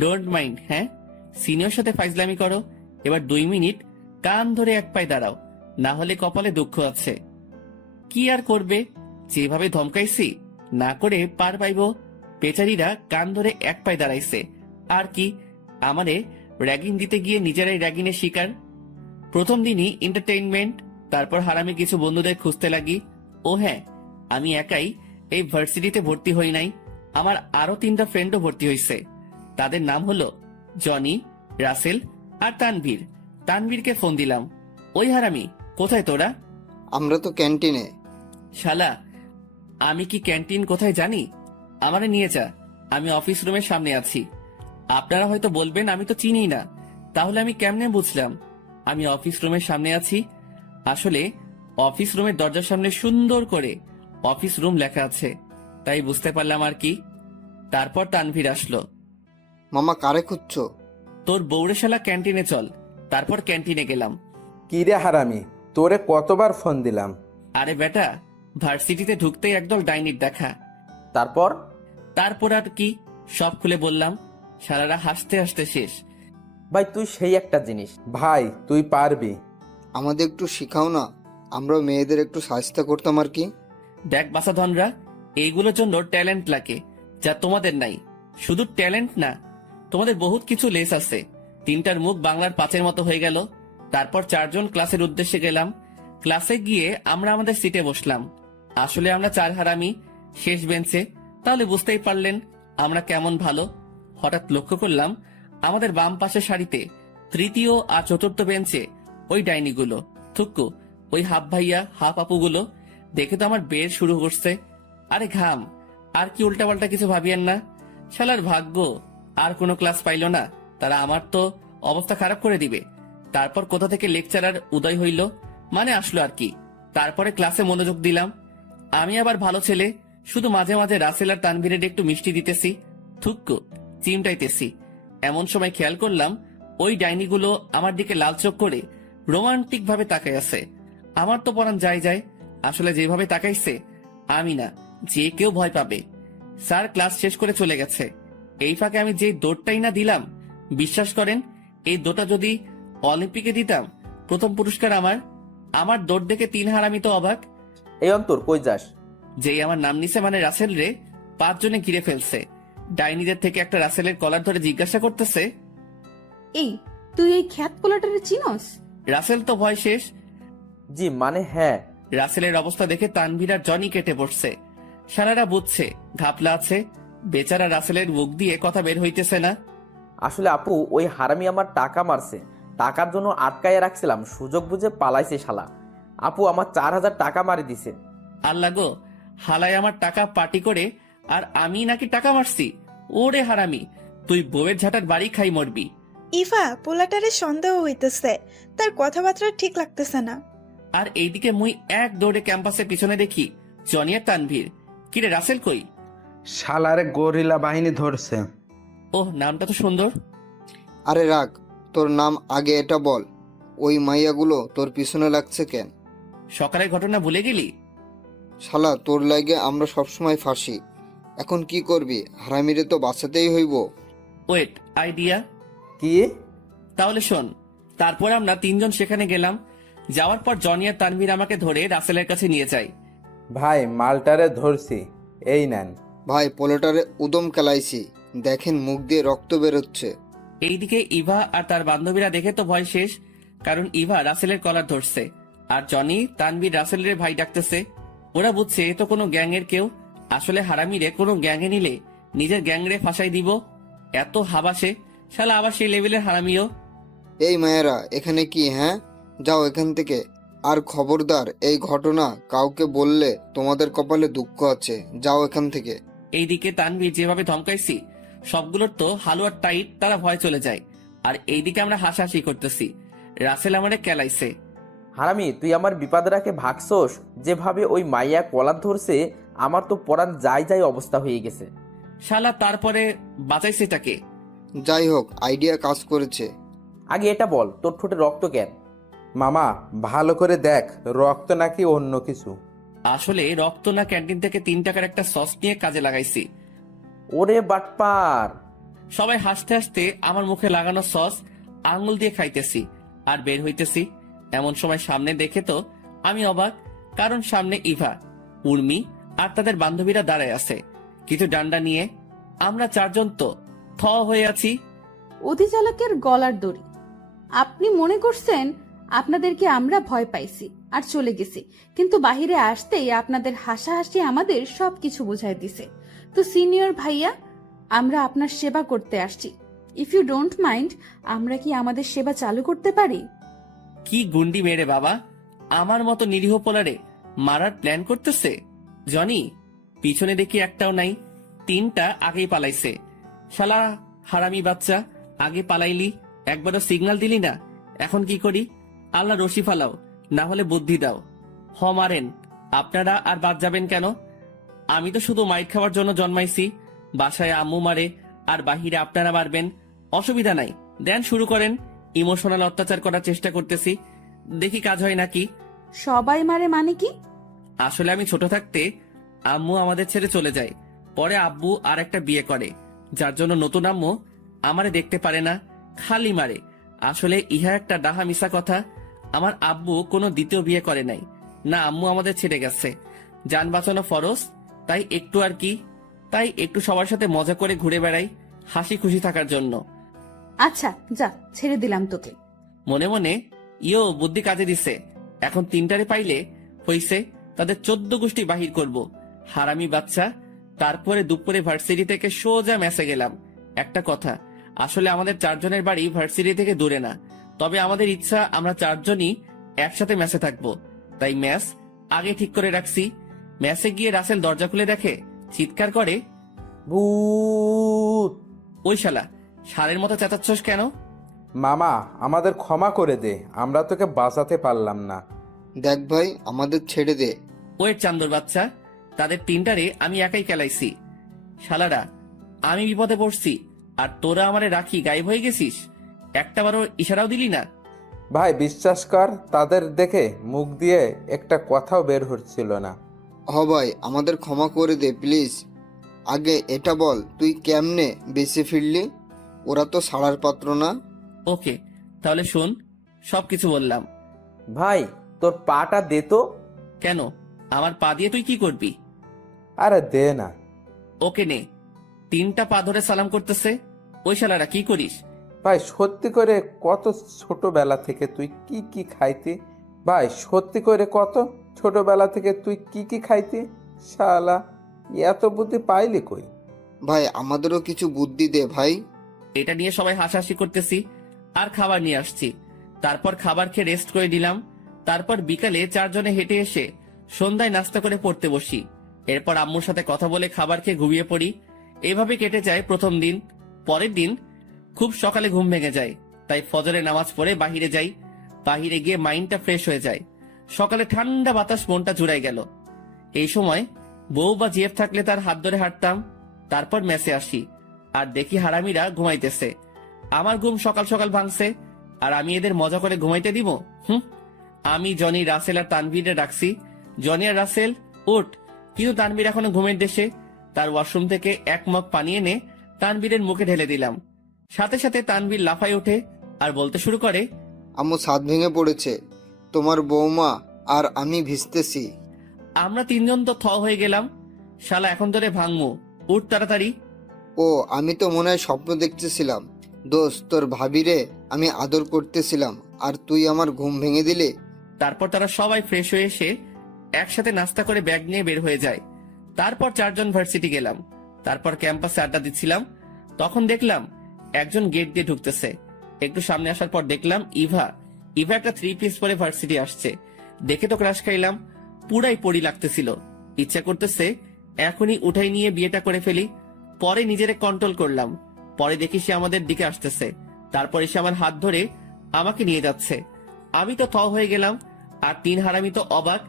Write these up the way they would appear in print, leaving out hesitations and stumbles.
Don't mind. হ্যাঁ, senior সাথে ফাইজলামি করো। এবার 2 মিনিট কান ধরে এক পায়ে দাঁড়াও, না হলে কপালে দুঃখ আছে। কি আর করবে, যেভাবে ধমকাইছি না করে পার পাইব। বেচারীরা কান ধরে এক পায়ে দাঁড়াইছে, আর কি আমারে র্যাগিং দিতে গিয়ে নিজেরাই র্যাগিংয়ের শিকার। প্রথম দিনই এন্টারটেইনমেন্ট, তারপর হারামি কিছু বন্ধুদের খুঁজতে লাগি। ও হ্যাঁ, আমি একাই এই ভার্সিটিতে ভর্তি হই নাই, আমার আরো 3টা ফ্রেন্ডও ভর্তি হয়েছে। তাদের নাম হলো জনি, রাসেল আর তানভীর। তানভীরকে ফোন দিলাম, ওই হারামি কোথায় তোরা? আমরা তো ক্যান্টিনে। শালা, আমি কি ক্যান্টিন কোথায় জানি? আমারে নিয়ে যা, আমি অফিস রুমের সামনে আছি। আপনারা হয়তো বলবেন আমি তো চিনি না, তাহলে আমি কেমনে বুঝলাম আমি অফিস রুমের সামনে আছি? আসলে অফিস রুমের দরজার সামনে সুন্দর করে অফিস রুম লেখা আছে, তাই বুঝতে পারলাম আর কি। তারপর তানভীর আসলো। মামা কারে খুঁজছো? তোর বউরে শালা ক্যান্টিনে চল। তারপর ক্যান্টিনে গেলাম। কি রে হারামি, তোরে কতবার ফোন দিলাম। আরে বেটা, ভার্সিটিতে ঢুকতেই একদল ডাইনির দেখা। তারপর? তারপর আর কি, সব খুলে বললাম। শালারা হাসতে হাসতে শেষ। ভাই তুই সেই একটা জিনিস। ভাই তুই পারবি। আমাদের একটু শিখাও না, আমরা মেয়েদের একটু সাহায্য করতাম আর কি। দেখ বাসাধনরা, এইগুলোর জন্য ট্যালেন্ট লাগে, যা তোমাদের নাই। শুধু ট্যালেন্ট না, তোমাদের বহুত কিছু লেস আছে। 3টার মুখ বাংলার 5-এর মতো হয়ে গেল। তারপর 4জন ক্লাসের উদ্দেশ্যে গেলাম। ক্লাসে গিয়ে আমরা আমাদের সিটে বসলাম। আসলে আমরা 4 হারামি, শেষ বেঞ্চে। তাহলে বুঝতেই পারলেন আমরা কেমন ভালো। হঠাৎ লক্ষ্য করলাম আমাদের বাম পাশের সারিতে 3য় আর 4র্থ বেঞ্চে ওই ডাইনিগুলো, থুক্কু, ওই হাফ ভাইয়া হাফ আপুগুলো। দেখে তো আমার বের শুরু করছে। আরে ঘাম, আর কি উল্টাপাল্টা কিছু ভাবিয়েন না। শালার ভাগ্য আর কোনো ক্লাস পাইল না, তারা আমার তো অবস্থা খারাপ করে দিবে। তারপর কোথা থেকে লেকচারার উদয় হইল, মানে আসলো আর কি। তারপরে ক্লাসে মনোযোগ দিলাম। আমি আবার ভালো ছেলে, শুধু মাঝে মাঝে রাসেল আর তানভীরের একটু মিষ্টি দিতেছি, থুক্কু, চিমটাইতেছি। এমন সময় খেয়াল করলাম ওই ডাইনিগুলো আমার দিকে লাল চোখ করে রোমান্টিক ভাবে তাকাই আছে। আমার তো পরান যায় যায়। আসলে যেভাবে তাকাইছে, আমি না, যে কেউ ভয় পাবে। স্যার ক্লাস শেষ করে চলে গেছে। এই ফাঁকে আমি যে দৌড়টাই না দিলাম, বিশ্বাস করেন এই দৌড়টা যদি অলিম্পিকে দিতাম, প্রথম পুরস্কার আমার। আমার দৌড় দেখে 3 হারামি তো অবাক। এই অন্তর কই যাস? যেই আমার নাম নিছে মানে রাসেল রে, 5 জনে ঘিরে ফেলছে। ডাইনিদের থেকে একটা রাসেলের কলার ধরে জিজ্ঞাসা করতেছে, এই তুই এই খ্যাত পোলাটারে চিনস? রাসেল তো ভয় শেষ। জি মানে হ্যাঁ। রাসেলের অবস্থা দেখে তানভীর আর জনি কেটে পড়ছে। সারারা বুঝছে ঘাপলা আছে। বেচারা রাসেলের মুখ দিয়ে কথা বের হইতেছে না। আসলে আপু ওই হারামি আমার টাকা মারছে, টাকার জন্য আটকাইয়া রাখছিলাম, সুযোগ বুঝে পালাইছে শালা। আপু আমার 4000 টাকা মারি দিছে। আল্লাহ গো, হালায় আমার টাকা পার্টি করে আর আমি নাকি টাকা মারছি? ওরে হারামি, তুই বউয়ের ঝাঁটার বাড়ি খাই মরবি। ইভা, পোলাটারে সন্দেহ হইতেছে, তার কথাবার্তা ঠিক লাগতেছে না। আর এইদিকে মুই এক দৌড়ে ক্যাম্পাসের পিছনে দেখি জনি আর তানভীর। কিরে রাসেল কই? শালারে গরিলা বাহিনী ধরছে। ওহ, নামটা তো সুন্দর। আরে রাখ, তোর নাম আগে এটা বল। ওই মাইয়াগুলো তোর পিছনে লাগছে কেন? সকালের ঘটনা ভুলে গেলি? শালা, তোর লাগে আমরা সবসময় ফাঁসি। এখন কি করবি? হারামিরে তো বাঁচাতেই হইব। Wait, idea. কি? তাহলে শোন। তারপর আমরা 3 জন সেখানে গেলাম। যাওয়ার পর জনি আর তানভীর আমাকে ধরে রাসেলের কাছে নিয়ে যায়। ভাই মালটারে ধরছি, এই নেন। ভাই, পোলাটারে উদম কেলাইছি, দেখেন মুখ দিয়ে রক্ত বেরোচ্ছে। এইদিকে ইভা আর তার বান্ধবীরা দেখে তো ভয় শেষ, কারণ ইভা রাসেলের কলার ধরছে আর জনি তানভীর রাসেলের ভাই ডাকতেছে। ওরা বুঝছে এ তো কোনো গ্যাং এর কেউ। আসলে হারামিরে কোনো গ্যাংয়ে নিলে নিজের গ্যাংরে ফাঁসাই দিব। এত হাবাসে, শালা আবার সেই লেভেলের হারামিও। এই মায়েরা এখানে কি? হ্যাঁ, যাও এখান থেকে। আর খবরদার এই ঘটনা কাউকে বললে তোমাদের কপালে দুঃখ আছে। যাও এখান থেকে। এইদিকে তানভীর যেভাবে ধমকাইছি, সবগুলোর তো হালুয়ার টাইট, তারা ভয় চলে যায়। আর এইদিকে আমরা হাসাহাসি করতেছি। রাসেল আমারে কেলাইছে। হারামি তুই আমার বিপদে রাখে ভাগছোস। যেভাবে ওই মাইয়া কলার ধরছে, আমার তো পরান যায় যায় অবস্থা হয়ে গেছে। শালা তারপরে বাঁচাইছেটাকে? যাই হোক, আইডিয়া কাজ করেছে। আগে এটা বল, তোর ঠোঁটে রক্ত কেন? মামা ভালো করে দেখ, রক্ত নাকি অন্য কিছু। আসলে রক্ত না, ক্যান্টিন থেকে 3 টাকার একটা সস নিয়ে কাজে লাগাইছি। ওরে বাটপার! সবাই হাসতে হাসতে আমার মুখে লাগানো সস আঙুল দিয়ে খাইতেছি আর বের হইতেছি। এমন সময় সামনে দেখে তো আমি অবাক, কারণ সামনে ইভা, উর্মি আর তাদের বান্ধবীরা দাঁড়ায় আছে কিছু ডান্ডা নিয়ে। আমরা চারজন তো থ হয়ে আছি। অধিচালকের গলার দড়ি। আপনি মনে করছেন আপনাদেরকে আমরা ভয় পাইছি আর চলে গেছি, কিন্তু বাহিরে আসতেই আপনাদের হাসাহাসি আমাদের সবকিছু বুঝাই দিছে। তো সিনিয়র ভাইয়া, আমরা আপনার সেবা করতে আসছি। ইফ ইউ ডোন্ট মাইন্ড, আমরা কি আমাদের সেবা চালু করতে পারি? কি গুন্ডি মেরে বাবা, আমার মতো নিরীহ পোলারে মারার প্ল্যান করতেছে। জনি, পিছনে দেখি একটাও নাই, তিনটা আগেই পালাইছে। শালা হারামি বাচ্চা, আগে পালাইলি, একবারও সিগন্যাল দিলি না। এখন কি করি? আল্লাহ রশি ফালাও, না হলে বুদ্ধি দাও। মারেন, আপনারা আর বাদ যাবেন কেন? আমি তো শুধু মাইট খাওয়ার জন্য জন্মাইছি। বাসায় আম্মু মারে আর বাহিরে আপনারা মারবেন, অসুবিধা নাই, দেন শুরু করেন। ইমোশনাল অত্যাচার করার চেষ্টা করতেছি, দেখি কাজ হয় নাকি। সবাই মারে মানে কি? আসলে আমি ছোট থাকতে আম্মু আমাদের ছেড়ে চলে যায়, পরে আব্বু আর একটা বিয়ে করে, যার জন্য নতুন আম্মু আমারে দেখতে পারে না, খালি মারে। আসলে ইহা একটা ডাহা মিশা কথা। আমার আব্বু কোনো দ্বিতীয় বিয়ে করে নাই, না আম্মু আমাদের ছেড়ে গেছে। যান বাঁচানো ফরজ, তাই একটু আর কি, তাই একটু সবার সাথে মজা করে ঘুরে বেড়াই, হাসি খুশি থাকার জন্য। আচ্ছা যা, ছেড়ে দিলাম তোকে। মনে মনে বুদ্ধি কাজে দিছে। এখন তিনটারে পাইলে হইছে, তাদের 14 গোষ্ঠী বাহির করব। হারামি বাচ্চা। তারপরে দুপুরে ভার্সিটি থেকে সোজা মেসে গেলাম। একটা কথা, আসলে আমাদের চারজনের বাড়ি ভার্সিটি থেকে দূরে না, তবে আমাদের ইচ্ছা আমরা চারজনই একসাথে মেসে থাকবো, তাই ম্যাস আগে ঠিক করে রাখছি। মেসে গিয়ে রাসেল দরজা খুলে দেখে, চিৎকার করে, ভূত! ওই শালা, সারের মতো চেঁচাচ্ছস কেন? মামা, আমাদের ক্ষমা করে দে, আমরা তোকে বাঁচাতে পারলাম না। দেখ ভাই, আমাদের ছেড়ে দে। ওয়েট চান্দর বাচ্চা, তাদের তিনটারে আমি একাই খেলাইছি। শালারা, আমি বিপদে পড়ছি আর তোরা আমারে রাখি গায়েব হয়ে গেছিস, একটাবারও ইশারাও দিলি না। ভাই বিশ্বাস কর, তাদের দেখে মুখ দিয়ে একটা কথাও বের হচ্ছিল না। ভাই, আমাদের ক্ষমা করে দে প্লিজ। আগে এটা বল, তুই কেমনে বেঁচে ফিরলি? ওরা তো ছাড়ার পাত্র না। ওকে, তাহলে শোন, সবকিছু বললাম। ভাই তোর পাটা দে তো। কেন, আমার পা দিয়ে তুই কি করবি? আরে দে না। ওকে নে। তিনটা পা ধরে সালাম করতেছে। ওই শালারা কি করিস? ভাই সত্যি করে কত ছোটবেলা থেকে তুই কি কি খাইতি? ভাই সত্যি করে কত ছোটবেলা থেকে তুই কি কি খাইতি? শালা, এত বুদ্ধি পাইলি কই? ভাই, আমাদেরও কিছু বুদ্ধি দে ভাই। এটা নিয়ে সবাই হাসাহাসি করতেছি আর খাবার নিয়ে আসছি। তারপর খাবার খেয়ে রেস্ট করে দিলাম। তারপর বিকালে চারজনে হেঁটে এসে সন্ধ্যায় নাস্তা করে পড়তে বসি। এরপর আম্মুর সাথে কথা বলে খাবার খেয়ে ঘুমিয়ে পড়ি। এভাবে কেটে যায় প্রথম দিন। পরের দিন খুব সকালে ঘুম ভেঙে যায়, তাই ফজরের নামাজ পড়ে বাহিরে যাই। বাহিরে গিয়ে মাইন্ডটা ফ্রেশ হয়ে যায়। সকালে ঠান্ডা বাতাস মনটা জুড়াই গেল। এই সময় বউ বা জিএফ থাকলে তার হাত ধরে হাঁটতাম। তারপর মেসে আসি আর দেখি হারামিরা ঘুমাইতেছে। আমার ঘুম সকাল সকাল ভাঙছে আর আমি এদের মজা করে ঘুমাইতে দিব? আমি জনি, রাসেল আর তানভীরে ডাকছি, জনি আর রাসেল উঠ। কিন্তু তানভীর এখনো ঘুমের দেশে। তার ওয়াশরুম থেকে এক মগ পানি এনে তানভীরের মুখে ঢেলে দিলাম। সাথে সাথে তানভীর লাফায় ওঠে আর বলতে শুরু করে, আম্মু ছাদ ভেঙে পড়েছে, তোমার বৌমা আর আমি ভিজতেছি। আমরা তিনজন তো থ হয়ে গেলাম। শালা এখন ধরে ভাঙমু, উঠ তাড়াতাড়ি। ও, আমি তো মনে হয় স্বপ্ন দেখতেছিলাম। দোস্ত, তোর ভাবিরে আমি আদর করতেছিলাম আর তুই আমার ঘুম ভেঙে দিলে। তারপর তারা সবাই ফ্রেশ হয়ে এসে একসাথে নাস্তা করে ব্যাগ নিয়ে বের হয়ে যায়। তারপর চারজন ভার্সিটি গেলাম। তারপর ক্যাম্পাসে আড্ডা দিচ্ছিলাম, তখন দেখলাম একজন গেট দিয়ে ঢুকতেছে। একটু সামনে আসার পর দেখলাম ইভা একটা 3 পিস পরে ভার্সিটি আসছে। দেখে তো ক্রাশ খাইলাম, পুরাই পড়ি লাগতেছিল। ইচ্ছা করতেছে এখনই উঠাই নিয়ে বিয়েটা করে ফেলি। পরে নিজেরে কন্ট্রোল করলাম। পরে দেখি সে আমাদের দিকে আসতেছে। তারপর এসে আমার হাত ধরে আমাকে নিয়ে যাচ্ছে। আমি তো থ হয়ে গেলাম আর তিন হারামি তো অবাক।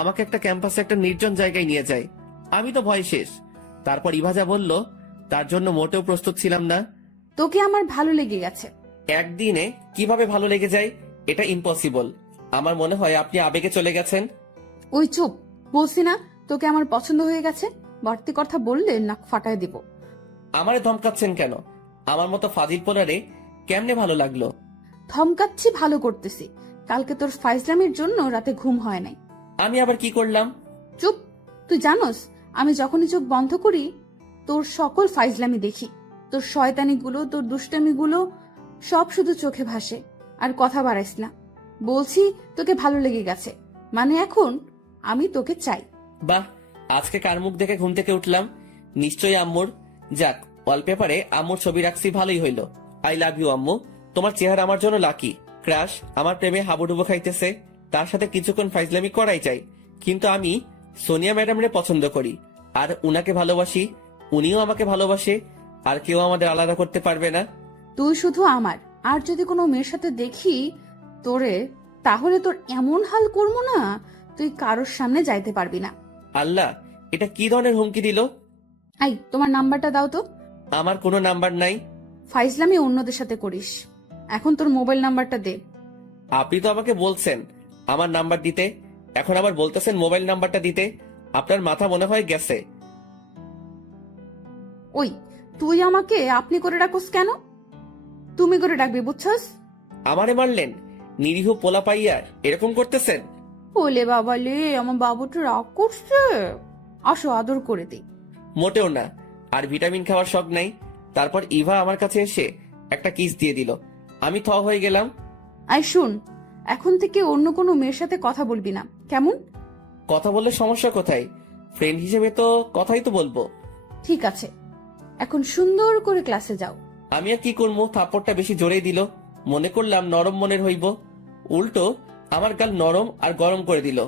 আমাকে একটা ক্যাম্পাসে একটা নির্জন জায়গায় নিয়ে যায়। আমি তো ভয় শেষ। তারপর ইভা যা বলল তার জন্য মোটেও প্রস্তুত ছিলাম না। তোকে আমার ভালো লেগে গেছে। একদিনে কিভাবে ভালো লেগে যায় এটা ইম্পসিবল। আমার মনে হয় আপনি আবেগে চলে গেছেন। ওই চুপ, বলছি না তোকে আমার পছন্দ হয়ে গেছে। বাড়তি কথা বললে নাক ফাটায় দিব। আমারে ধমকাচ্ছেন কেন? আমার মতো ফাজিল পোলারে কেমনে ভালো লাগলো? ধমকাচ্ছি ভালো করতেছি। কালকে তোর ফাইজলামির জন্য রাতে ঘুম হয় নাই। আমি আবার কি করলাম? চুপ। তুই জানোস আমি যখনই চোখ বন্ধ করি তোর সকল ফাইজলামি দেখি। তোর শয়তানিগুলো, তোর দুষ্টামিগুলো সব শুধু চোখে ভাসে। আর কথা বাড়াইস না। বলছি তোকে ভালো লেগে গেছে, মানে এখন আমি তোকে চাই। বাহ, আজকে কার মুখ দেখে ঘুম থেকে উঠলাম? নিশ্চয়ই আম্মুর। যাক, ওয়ালপেপারে আম্মুর ছবি রাখছি, ভালোই হইলো। আই লাভ ইউ আম্মু। তোমার চেহারা আমার জন্য লাকি। ক্রাশ আমার প্রেমে হাবুডুবু খাইতেছে, তার সাথে কিছুক্ষণ ফাইজলামি করাই চাই। কিন্তু আমি সোনিয়া ম্যাডামরে পছন্দ করি, আর উনাকে ভালোবাসি, উনিও আমাকে ভালোবাসে, আর কেউ আমাদের আলাদা করতে পারবে না। তুই শুধু আমার, আর যদি কোনো মেয়ের সাথে দেখি তোরে, তাহলে তোর এমন হাল করবো না তুই কারোর সামনে যাইতে পারবি না। আল্লাহ, এটা কি ধরনের হুমকি দিল? আই, তোমার নাম্বারটা দাও তো। আমার কোনো নাম্বার নাই। ফাইজলামি অন্যদের সাথে করিস, এখন তোর মোবাইল নাম্বারটা দে। আপনি তো আমাকে বলছেন আমার নাম্বার দিতে, এখন আবার বলতেছেন মোবাইল নাম্বারটা দিতে। আপনার মাথা মনে হয় গেছে। ওই, তুই আমাকে আপনি করে ডাকোস কেন? তুমি করে ডাকবি, বুঝছস? আমারে মারলেন? নিরীহ পোলা পাইয়ার এরকম করতেছেন? ওলে বাবা লে, আমার বাবুটা রাগ করছে। আসো আদর করে দিই। মোটেও না, আর ভিটামিন খাওয়ার শখ নাই। তারপর ইভা আমার কাছে এসে একটা কিস দিয়ে দিল। আমি থ হয়ে গেলাম। আই শুন, এখন থেকে অন্য কোনো মেয়ের সাথে কথা বলবি না, কেমন? কথা বললে সমস্যা কোথায়? ফ্রেন্ড হিসেবে তো কথাই তো বলবো। ঠিক আছে, এখন সুন্দর করে ক্লাসে যাও। আমি আর কি করবো, থাপ্পড়টা বেশি জোরেই দিল। মনে করলাম নরম মনের হইব, উল্টো আমার গাল নরম আর গরম করে দিল।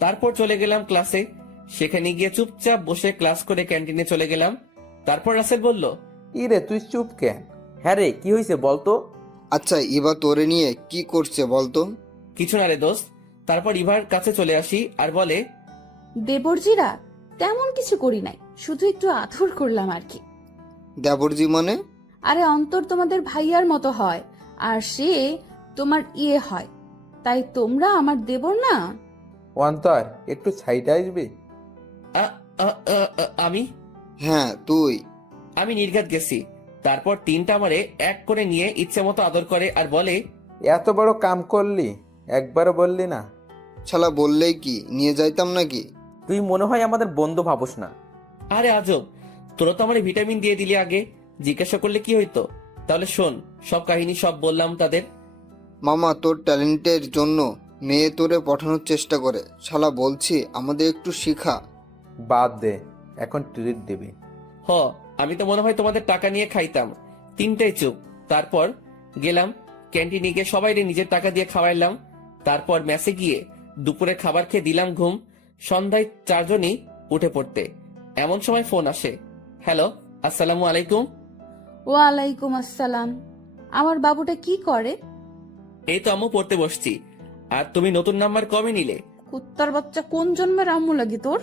তারপর চলে গেলাম ক্লাসে। সেখানে গিয়ে চুপচাপ বসে ক্লাস করে ক্যান্টিনে চলে গেলাম। তারপর রাসেল বলল, ইরে তুই চুপ কেন? হ্যাঁ রে, কি হয়েছে বলতো? আচ্ছা, ইভা তোরে নিয়ে কি করছে বলতো? কিছু না রে দোস্ত। তারপর ইভার কাছে চলে আসি আর বলে, দেবরজিরা তেমন কিছু করি নাই, শুধু একটু আদর করলাম আর কি। দেবরজি মানে? আরে অন্তর তোমাদের ভাইয়ার মতো হয়, আর সে তোমার ইয়ে হয়, তাই তোমরা আমার দেবর না। অন্তর, একটু সাইডে আসবি? "আ, আ, আ, আ, আমি হ্যাঁ তুই। আমি নির্ঘাত গেছি। তারপর তিনটা আমারে এক করে নিয়ে ইচ্ছে মতো আদর করে আর বলে, এত বড় কাম করলি, একবারও বললি না? শালা বললেই কি নিয়ে যাইতাম নাকি? তুই মনে হয় আমাদের বন্ধু ভাবস না। আরে আজব, তোরা তো আমার ভিটামিন দিয়ে দিলি আগে, জিজ্ঞাসা করলে কি হইতো? তাহলে শোন, সব কাহিনী সব বললাম তাদের। মামা তোর ট্যালেন্টের জন্য মেয়ে তোরে পাঠানোর চেষ্টা করে, শালা বলছি আমাদের একটু শিখা। বাদ দে, এখন ট্রিট দিবি। হ, আমি তো মনে হয় তোমাদের টাকা নিয়ে খাইতাম। তিনটাই চুপ। তারপর গেলাম ক্যান্টিনে গিয়ে সবাই নিজের টাকা দিয়ে খাওয়াইলাম। তারপর মেসে গিয়ে দুপুরে খাবার খেয়ে দিলাম ঘুম। সন্ধ্যায় চারজনই উঠে পড়তে। এমন সময় ফোন আসে। হ্যালো, আসসালামু আলাইকুম। ওয়ালাইকুম আসসালাম। আমার বাবুটা কি করে? এই তো আম্মু, পড়তে বসছি। আর তুমি নতুন নাম্বার কবে নিলে? কুত্তার বাচ্চা, কোন জন্মের আম্মু লাগি তোর?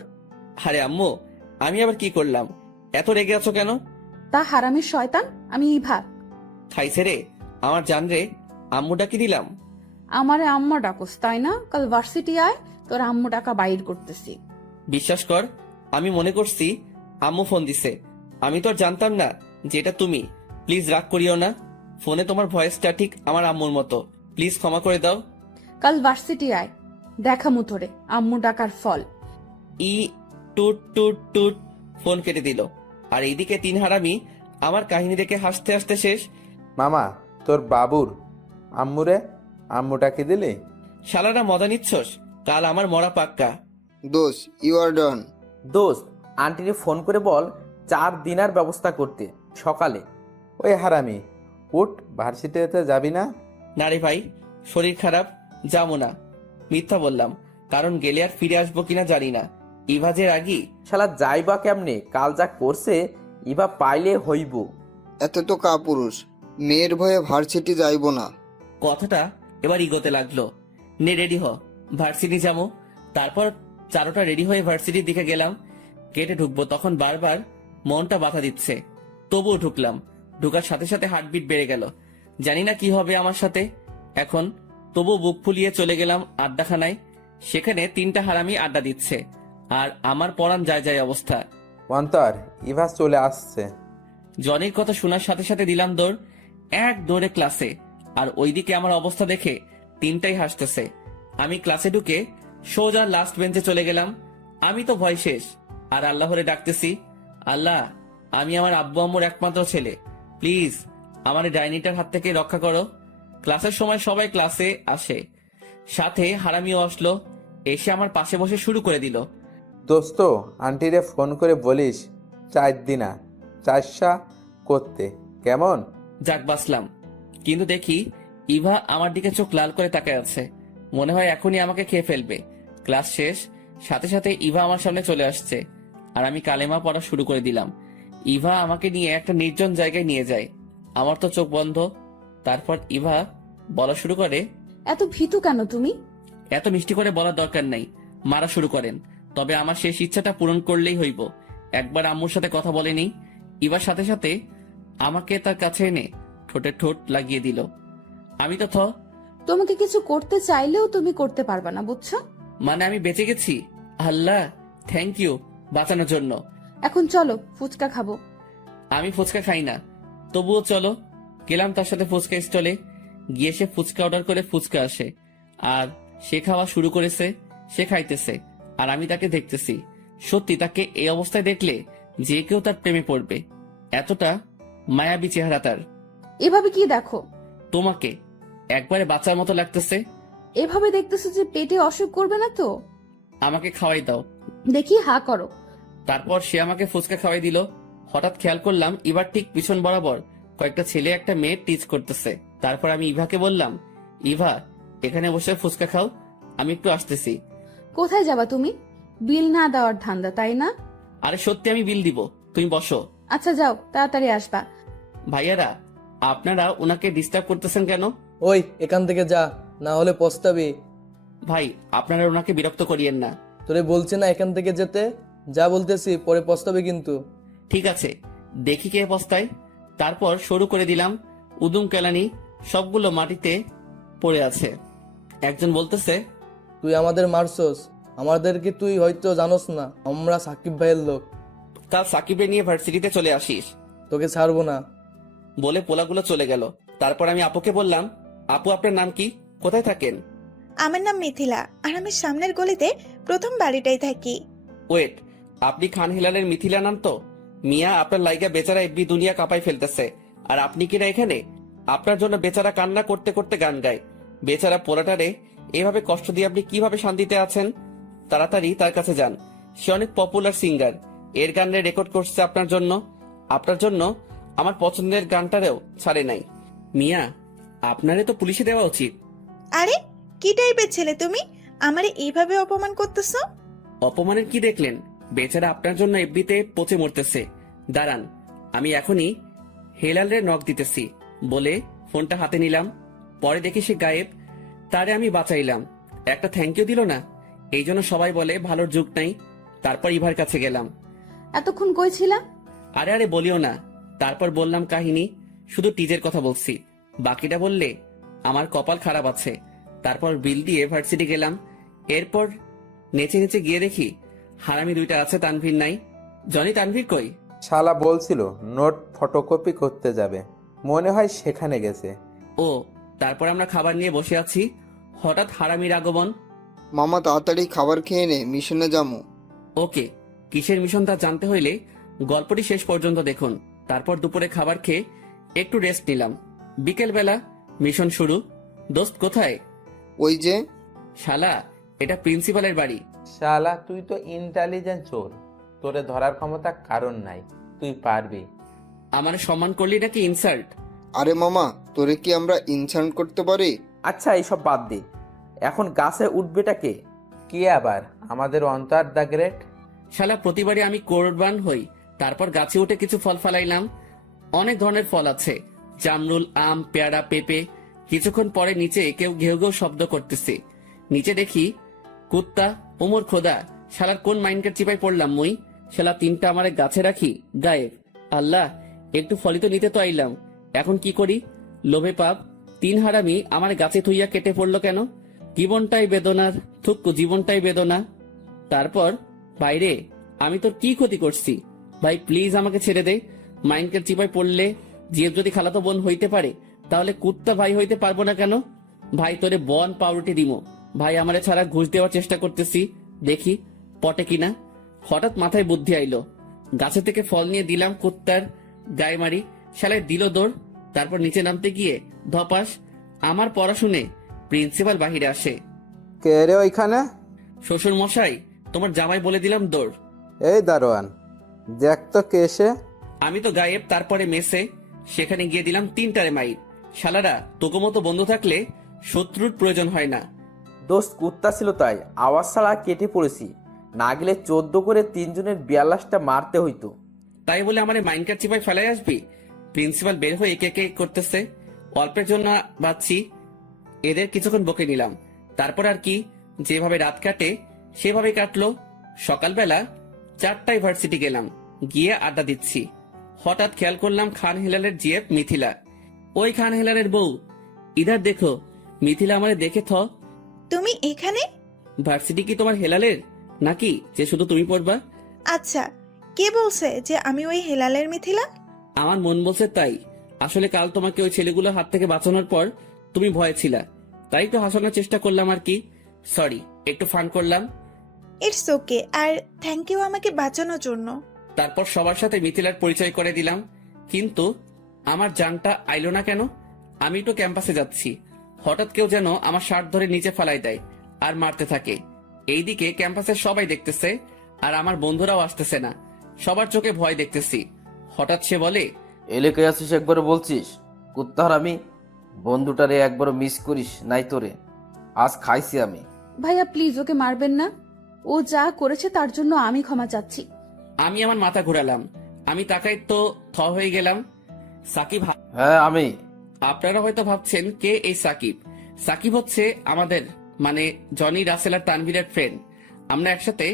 আরে আম্মু, আমি আবার কি করলাম? এত রেগে আছো কেন? তা হারামির শয়তান, আমি ইভা। খাইছে রে আমার জান রে, আম্মু ডাকি দিলাম। আমারে আম্মা ডাকোস তাই না? কাল ভার্সিটি আয়, তোর আম্মু টাকা বাইর করতেছি। বিশ্বাস কর, আমি মনে করছি আম্মু ফোন দিছে। আমি তো আর জানতাম না যে এটা তুমি। প্লিজ রাগ করিও না। ফোনে তোমার ভয়েসটা ঠিক আমার আম্মুর মতো। প্লিজ ক্ষমা করে দাও। কাল ভার্সিটি আয়, দেখামু তোরে আম্মু ডাকার ফল। ই টুট টুট টুট, ফোন কেটে দিল। আর এইদিকে তিন হারামি আমার কাহিনী দেখে হাসতে হাসতে শেষ। মামা, তোর বাবুর আম্মুরে আম্মুটাকে দিলি? শালারা মজা নিচ্ছস? কাল আমার মরা পাক্কা। দোষ, ইউ আর ডান। দোস্ত, আন্টিরে ফোন করে বল 4 দিনার ব্যবস্থা করতে সকালে। ওই হারামি, উঠ, ভার্সিটিতে যাবি না? না রে ভাই, শরীর খারাপ, যাবো না। মিথ্যা বললাম, কারণ গেলে আর ফিরে আসবো কিনা জানি না। ইভাজের আগি শালা যাইবা কেমনে? কাল যা করছে ইবা পাইলে হইব। এত তো কাপুরুষ, মেয়ের ভয়ে ভার্সিটি যাইব না। কথাটা এবার ইগোতে লাগলো। নে রেডি হ, ভার্সিটি যাবো। তারপর চারোটা রেডি হয়ে ভার্সিটির দিকে গেলাম। গেটে ঢুকবো, তখন বারবার মনটা বাধা দিচ্ছে। তবুও ঢুকলাম। ঢুকার সাথে সাথে হার্টবিট বেড়ে গেল। জানি না কি হবে আমার সাথে এখন। তবু বুক ফুলিয়ে চলে গেলাম আড্ডাখানায়। সেখানে তিনটা হারামি আড্ডা দিচ্ছে, আর আমার পরাণ যায় যায় অবস্থা। অন্তর, ইভা চলে আসছে। জনির কথা শোনার সাথে সাথে দিলাম দৌড়, এক দৌড়ে ক্লাসে। আর ওইদিকে আমার অবস্থা দেখে তিনটাই হাসতেছে। আমি ক্লাসে ঢুকে সোজা লাস্ট বেঞ্চে চলে গেলাম। আমি তো ভয় শেষ, আর আল্লাহরে ডাকতেছি, আল্লাহ আমি আমার আব্বু আম্মুর একমাত্র ছেলে, প্লিজ আমার এই ডাইনিটার হাত থেকে রক্ষা করো। ক্লাসের সময় সবাই ক্লাসে আসে, সাথে হারামিও আসলো, এসে আমার পাশে বসে শুরু করে দিল। দোস্ত, আন্টিরে ফোন করে বলিস 4 দিনা 4 করতে, কেমন? যাক বাসলাম। কিন্তু দেখি ইভা আমার দিকে চোখ লাল করে তাকায় আছে, মনে হয় এখনই আমাকে খেয়ে ফেলবে। ক্লাস শেষ, সাথে সাথে ইভা আমার সামনে চলে আসছে, আর আমি কালেমা পড়া শুরু করে দিলাম। ইভা আমাকে নিয়ে একটা নির্জন জায়গায় নিয়ে যায়। আমার তো চোখ বন্ধ। তারপর ইভা বলা শুরু করে, এত ভীতু কেন তুমি? এত মিষ্টি করে বলার দরকার নাই, মারা শুরু করেন। তবে আমার শেষ ইচ্ছাটা পূরণ করলেই হইব। একবার আম্মুর সাথে কথা বলেনি। ইভার সাথে সাথে আমাকে তার কাছে এনে ঠোঁটে ঠোঁট লাগিয়ে দিল। আমি তো তোমাকে কিছু করতে চাইলেও তুমি করতে পারবা না, বুঝছো? মানে আমি বেঁচে গেছি? আল্লাহ থ্যাংক ইউ বাঁচানোর জন্য। এখন চলো, ফুচকা খাবো। আমি ফুচকা খাই না, তবুও চলো। গেলাম তার সাথে ফুচকা স্টলে। গিয়ে সে ফুচকা অর্ডার করে ফুচকা আসে, আর সে খাওয়া শুরু করেছে। সে খাইতেছে আর আমি তাকে দেখতেছি। সত্যি তাকে এই অবস্থায় দেখলে যে কেউ তার প্রেমে পড়বে, এতটা মায়াবী চেহারা তার। এভাবে কি দেখো? তোমাকে একবারে বাচ্চার মতো লাগতেছে। এভাবে দেখতেছো যে পেটে অসুখ করবে না তো? আমাকে খাওয়াই দাও। দেখি হা করো। তারপর সে আমাকে ফুচকা খাওয়াই দিল। হঠাৎ খেয়াল করলাম ইভার ঠিক পিছন বরাবর কয়েকটা ছেলে একটা মেয়ে টিচ করতেছে। তারপর আমি ইভাকে বললাম, ইভা এখানে বসে ফুচকা খাও, আমি একটু আসতেছি। কোথায় যাবা তুমি? বিল না দেওয়ার ধান্দা, তাই না? আরে সত্যি আমি বিল দিব, তুমি বসো। আচ্ছা যাও, তাড়াতাড়ি আসবা। ভাইয়ারা আপনারা ওনাকে ডিস্টার্ব করতেছেন কেন? ওই এখান থেকে যা, না হলে পস্তাবি। ভাই আপনারা ওনাকে বিরক্ত করিয়েন না। তোরে বলছি না এখান থেকে যেতে? যা বলতেছি, পরে পস্তাবি কিন্তু। ঠিক আছে, দেখি কে বস্তায়। তারপর শুরু করে দিলাম। উদুম কেলানি সবগুলো মাটিতে পড়ে আছে। একজন বলতেছে, তুই আমাদের মারছস, আমাদেরকে তুই হয়তো জানোস না, আমরা সাকিব ভাইয়ের লোক, কাল সাকিবের নিয়ে ভার্সিটিতে চলে আসিস। তোকে ছাড়বো না। বলে পোলাগুলো চলে গেল। তারপর আমি আপুকে বললাম, আপু আপনার নাম কি, কোথায় থাকেন? আমার নাম মিথিলা, আর আমি সামনের গলিতে প্রথম বাড়িটাই থাকি। ওয়েট, আপনি খান হিলালের মিথিলা নাম তো? মিয়া আপনার লাইগা বেচারা এফবি দুনিয়া কাঁপাই ফেলতেছে, আর আপনি কিনা এখানে? আপনার জন্য বেচারা কান্না করতে করতে গান গায়। বেচারা পোলাটারে এভাবে কষ্ট দিয়ে আপনি কিভাবে শান্তিতে আছেন? তাড়াতাড়ি তার কাছে যান, সে অনেক পপুলার সিঙ্গার, এর গানে রেকর্ড করছে আপনার জন্য। আপনার জন্য আমার পছন্দের গানটারেও ছাড়ে নাই। মিয়া আপনারে তো পুলিশে দেওয়া উচিত। আরে কি টাইপের ছেলে তুমি, আমারে এইভাবে অপমান করতেছো? অপমানের কি দেখলেন? বেচারা আপনার জন্য এফবিতে পচে মরতেছে। দাঁড়ান, আমি এখনই হেলালের নক দিতেছি। বলে ফোনটা হাতে নিলাম। পরে দেখি সে গায়েব। তারে আমি বাঁচাইলাম, একটা থ্যাংক ইউ দিল না। এই জন্য সবাই বলে ভালোর যুগ নাই। তারপর ইভার কাছে গেলাম। এতক্ষণ কই ছিলা? আরে আরে বলিও না। তারপর বললাম কাহিনী, শুধু টিজের কথা বলছি, বাকিটা বললে আমার কপাল খারাপ আছে। তারপর বিল দিয়ে ভার্সিটি গেলাম। এরপর নেচে নেচে গিয়ে দেখি হারামি দুইটা আছে, তানভীর নাই। জনি তানভীর কই? শালা বলছিল নোট ফটোকপি করতে যাবে, মনে হয় সেখানে গেছে। ও, তারপর আমরা খাবার নিয়ে বসে আছি, হঠাৎ হারামির আগমন। মামা তাড়াতাড়ি খাবার খেয়ে নে, মিশনে যাবো। ওকে, কিসের মিশন তা জানতে হইলে গল্পটি শেষ পর্যন্ত দেখুন। তারপর দুপুরে খাবার খেয়ে একটু রেস্ট নিলাম। বিকেল বেলা মিশন শুরু। দোস্ত কোথায়? ওই যে। শালা এটা প্রিন্সিপালের বাড়ি। শালা তুই তো ইন্টেলিজেন্ট চোর, তোরে ধরার ক্ষমতা কারণ নাই, তুই পারবি। আমার সম্মান করলি নাকি ইনসাল্ট? আরে মামা, তোরে কি আমরা ইনসাল্ট করতে পারি? আচ্ছা এইসব বাদ দে, এখন গাছে উঠবেটা কে? কি আবার আমাদের অন্তর দ্য গ্রেট? শালা প্রতিবারই আমি কোরবান হই। তারপর গাছে উঠে কিছু ফল ফালাইলাম। অনেক ধরনের ফল আছে, জামরুল, আম, পেয়ারা, পেঁপে। কিছুক্ষণ পরে নিচে কেউ ঘেউ ঘেউ শব্দ করতেছে। নিচে দেখি কুত্তা। ওমর খোদা, শালার কোন মাইন্ডের চিপাই পড়লাম মুই? শালা তিনটা আমারে গাছে রাখি, গায়েব। আল্লাহ, একটু ফলিত নিতে তো আইলাম, এখন কি করি? লোভে পাপ। তিন হারামি আমার গাছে থুইয়া কেটে পড়লো কেন? জীবনটাই বেদনার, থুক্কু জীবনটাই বেদনা। তারপর বাইরে, আমি তোর কি ক্ষতি করছি? ভাই প্লিজ আমাকে ছেড়ে দে, মাইন্ডকে চিপায় পড়লে জিএফ যদি খালাতো বোন হইতে পারে তাহলে কুত্তা ভাই হইতে পারবো না কেন? ভাই তোরে বন পাউরুটি দিমো। ভাই আমারে ছাড়া ঘুষ দেওয়ার চেষ্টা করতেছি, দেখি পটে কিনা। হঠাৎ মাথায় বুদ্ধি আইলো, গাছে থেকে ফল নিয়ে দিলাম কুত্তার গায়ে মারি। শালায় দিল দৌড়। তারপর নিচে নামতে গিয়ে ধপাস। আমার পড়া শুনে প্রিন্সিপাল বাহিরে আসে। কে রে ওইখানে? শ্বশুর মশাই, তোমার জামাই বলে দিলাম দৌড়। এই দারোয়ান, দেখ তো কে এসে। আমি তো গায়েব। তারপরে মেসে, সেখানে গিয়ে দিলাম 3টারে মাইর। শালারা তোকে মতো বন্ধু থাকলে শত্রুর প্রয়োজন হয় না। দোস্ত কুত্তা ছিল তাই আওয়াজ ছাড়া কেটে পড়েছি, না গেলে 14 করে 3 জনের 42টা মারতে হইতো। তাই বলে আমার মাইন্ডকার চিপায় ফেলাই আসবি? প্রিন্সিপাল বের হয়ে একে একে করতেছে। অল্পের জন্য বাঁচছি, এদের কিছুক্ষণ বকে নিলাম। তারপর আর কি, যেভাবে রাত কাটে সেভাবে কাটলো। সকালবেলা 4টায় ভার্সিটি গেলাম, গিয়ে আড্ডা দিচ্ছি। হঠাৎ খেয়াল করলাম খান হেলালের জিএফ মিথিলা। ওই খান হেলালের বউ, ইধার দেখো। মিথিলা আমারে দেখে তুমি এখানে? ভার্সিটি কি তোমার হেলালের নাকি যে শুধু তুমি পড়বা? আচ্ছা, কে বলছে যে আমি ওই হেলালের মিথিলা? আমার মন বলছে তাই। আসলে কাল তোমাকে ওই ছেলেগুলোর হাত থেকে বাঁচানোর পর তুমি ভয় ছিলা, তাই তো হাসানোর চেষ্টা করলাম আর কি। সরি, একটু ফান করলাম। ইটস ওকে, আর থ্যাংক ইউ আমাকে বাঁচানোর জন্য। তারপর সবার সাথে মিথিলার পরিচয় করে দিলাম। কিন্তু আমার জানটা আইলো না কেন? আমি তো ক্যাম্পাসে যাচ্ছি, হঠাৎ কেউ যেন আমার শার্ট ধরে নিচে ফালাই দেয় আর মারতে থাকে। এইদিকে ক্যাম্পাসের সবাই দেখতেছে আর আমার বন্ধুরাও আসতেছে না। সবার চোখে ভয় দেখতেছি। হঠাৎ সে বলে, এলাকায় আসিস একবারও বলছিস? কুত্তার আমি বন্ধুটারে একবারও মিস করিস নাই তোরে? আজ খাইছি আমি। ভাইয়া প্লিজ ওকে মারবেন না, ও যা করেছে তার জন্য আমি ক্ষমা চাচ্ছি। আমি আমার মাথা ঘুরালাম। আমি তাকাই তো হয়ে গেলাম। সাকিব। হ্যাঁ আমি। আপনারা হয়তো ভাবছেন কে এই সাকিব। সাকিব হচ্ছে আমাদের মানে জনি, রাসেল আর তানভীরের ফ্রেন্ড। আমরা একসাথে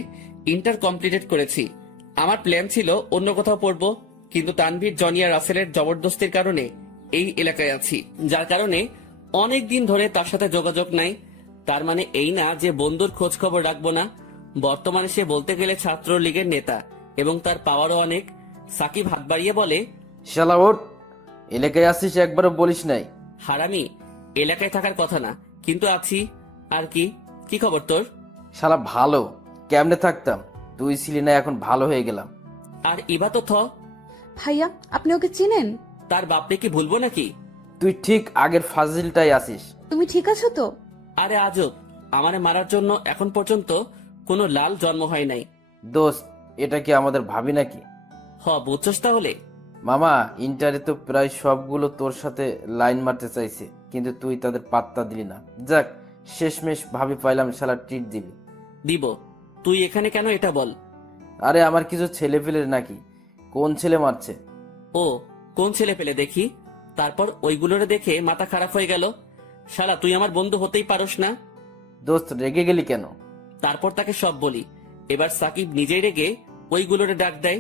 ইন্টার কমপ্লিটেড করেছি। আমার প্ল্যান ছিল অন্য কোথাও পড়বো, কিন্তু তানভীর, জনি আর রাসেলের জবরদস্তির কারণে এই এলাকায় আছি, যার কারণে অনেক দিন ধরে তার সাথে যোগাযোগ নাই। তার মানে এই না যে বন্ধুর খোঁজ খবর রাখবো না। বর্তমানে সে বলতে গেলে ছাত্র লীগের নেতা এবং তার পাওয়ারও অনেক। সাকিব হাত বাড়িয়ে বলে, শালা ওঠ, এলাকায় আসিস একবারও বলিস নাই। হারামি, এলাকায় থাকার কথা না, কিন্তু আছি। আর কি, কি খবর তোর? শালা ভালো কেমনে থাকতাম, তুই ছিলি না, এখন ভালো হয়ে গেলাম। আর ইবা তো ভাইয়া আপনি ওকে চিনেন? তার বাপরে কি ভুলবো নাকি? তুই ঠিক আগের ফাজিলটাই আসিস। তুমি ঠিক আছো তো? আরে আজব, আমারে মারার জন্য এখন পর্যন্ত কোনো লাল জন্ম হয় নাই। দোস্ত, এটা কি আমাদের ভাবি নাকি? বুঝছস তাহলে? মামা, ইন্টারে তো প্রায় সবগুলো তোর সাথে লাইন মারতে চাইছে, কিন্তু তুই তাদের পাত্তা দিলি না। যাক, শেষমেশ ভাবি পাইলাম, শালা ট্রিট দিবি। দিব। তুই এখানে কেন এটা বল। আরে আমার কিছু ছেলে পেলে নাকি? কোন ছেলে মারছে? ও, কোন ছেলে পেলে দেখি। তারপর ওইগুলোরে দেখে মাথা খারাপ হয়ে গেল। শালা তুই আমার বন্ধু হতেই পারস না। দোস্ত, রেগে গেলি কেন? তারপর তাকে সব বলি। এবার সাকিব নিজেই রেগে ওইগুলোরে ডাক দেয়।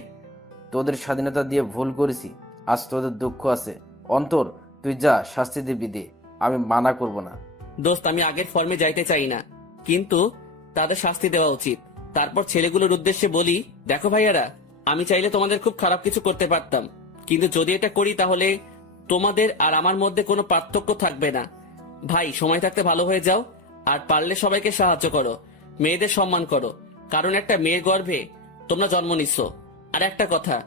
তোদের স্বাধীনতা দিয়ে ভুল করেছি, আজ তোদের দুঃখ আছে। অন্তর, তুই যা, শাস্তি দিবি দে, আমি মানা করব না। দোস্ত, আমি আগের ফর্মে যাইতে চাই না, কিন্তু তাদের শাস্তি দেওয়া উচিত। তারপর ছেলেগুলোর উদ্দেশ্যে বলি, দেখো ভাইয়ারা, আমি চাইলে তোমাদের খুব খারাপ কিছু করতে পারতাম, কিন্তু যদি এটা করি তাহলে তোমাদের আর আমার মধ্যে কোনো পার্থক্য থাকবে না। ভাই, সময় থাকতে ভালো হয়ে যাও, আর পারলে সবাইকে সাহায্য করো, মেয়েদের সম্মান করো, কারণ একটা মেয়ের গর্ভে তোমরা জন্ম নিচ্ছ। আর একটা কথা,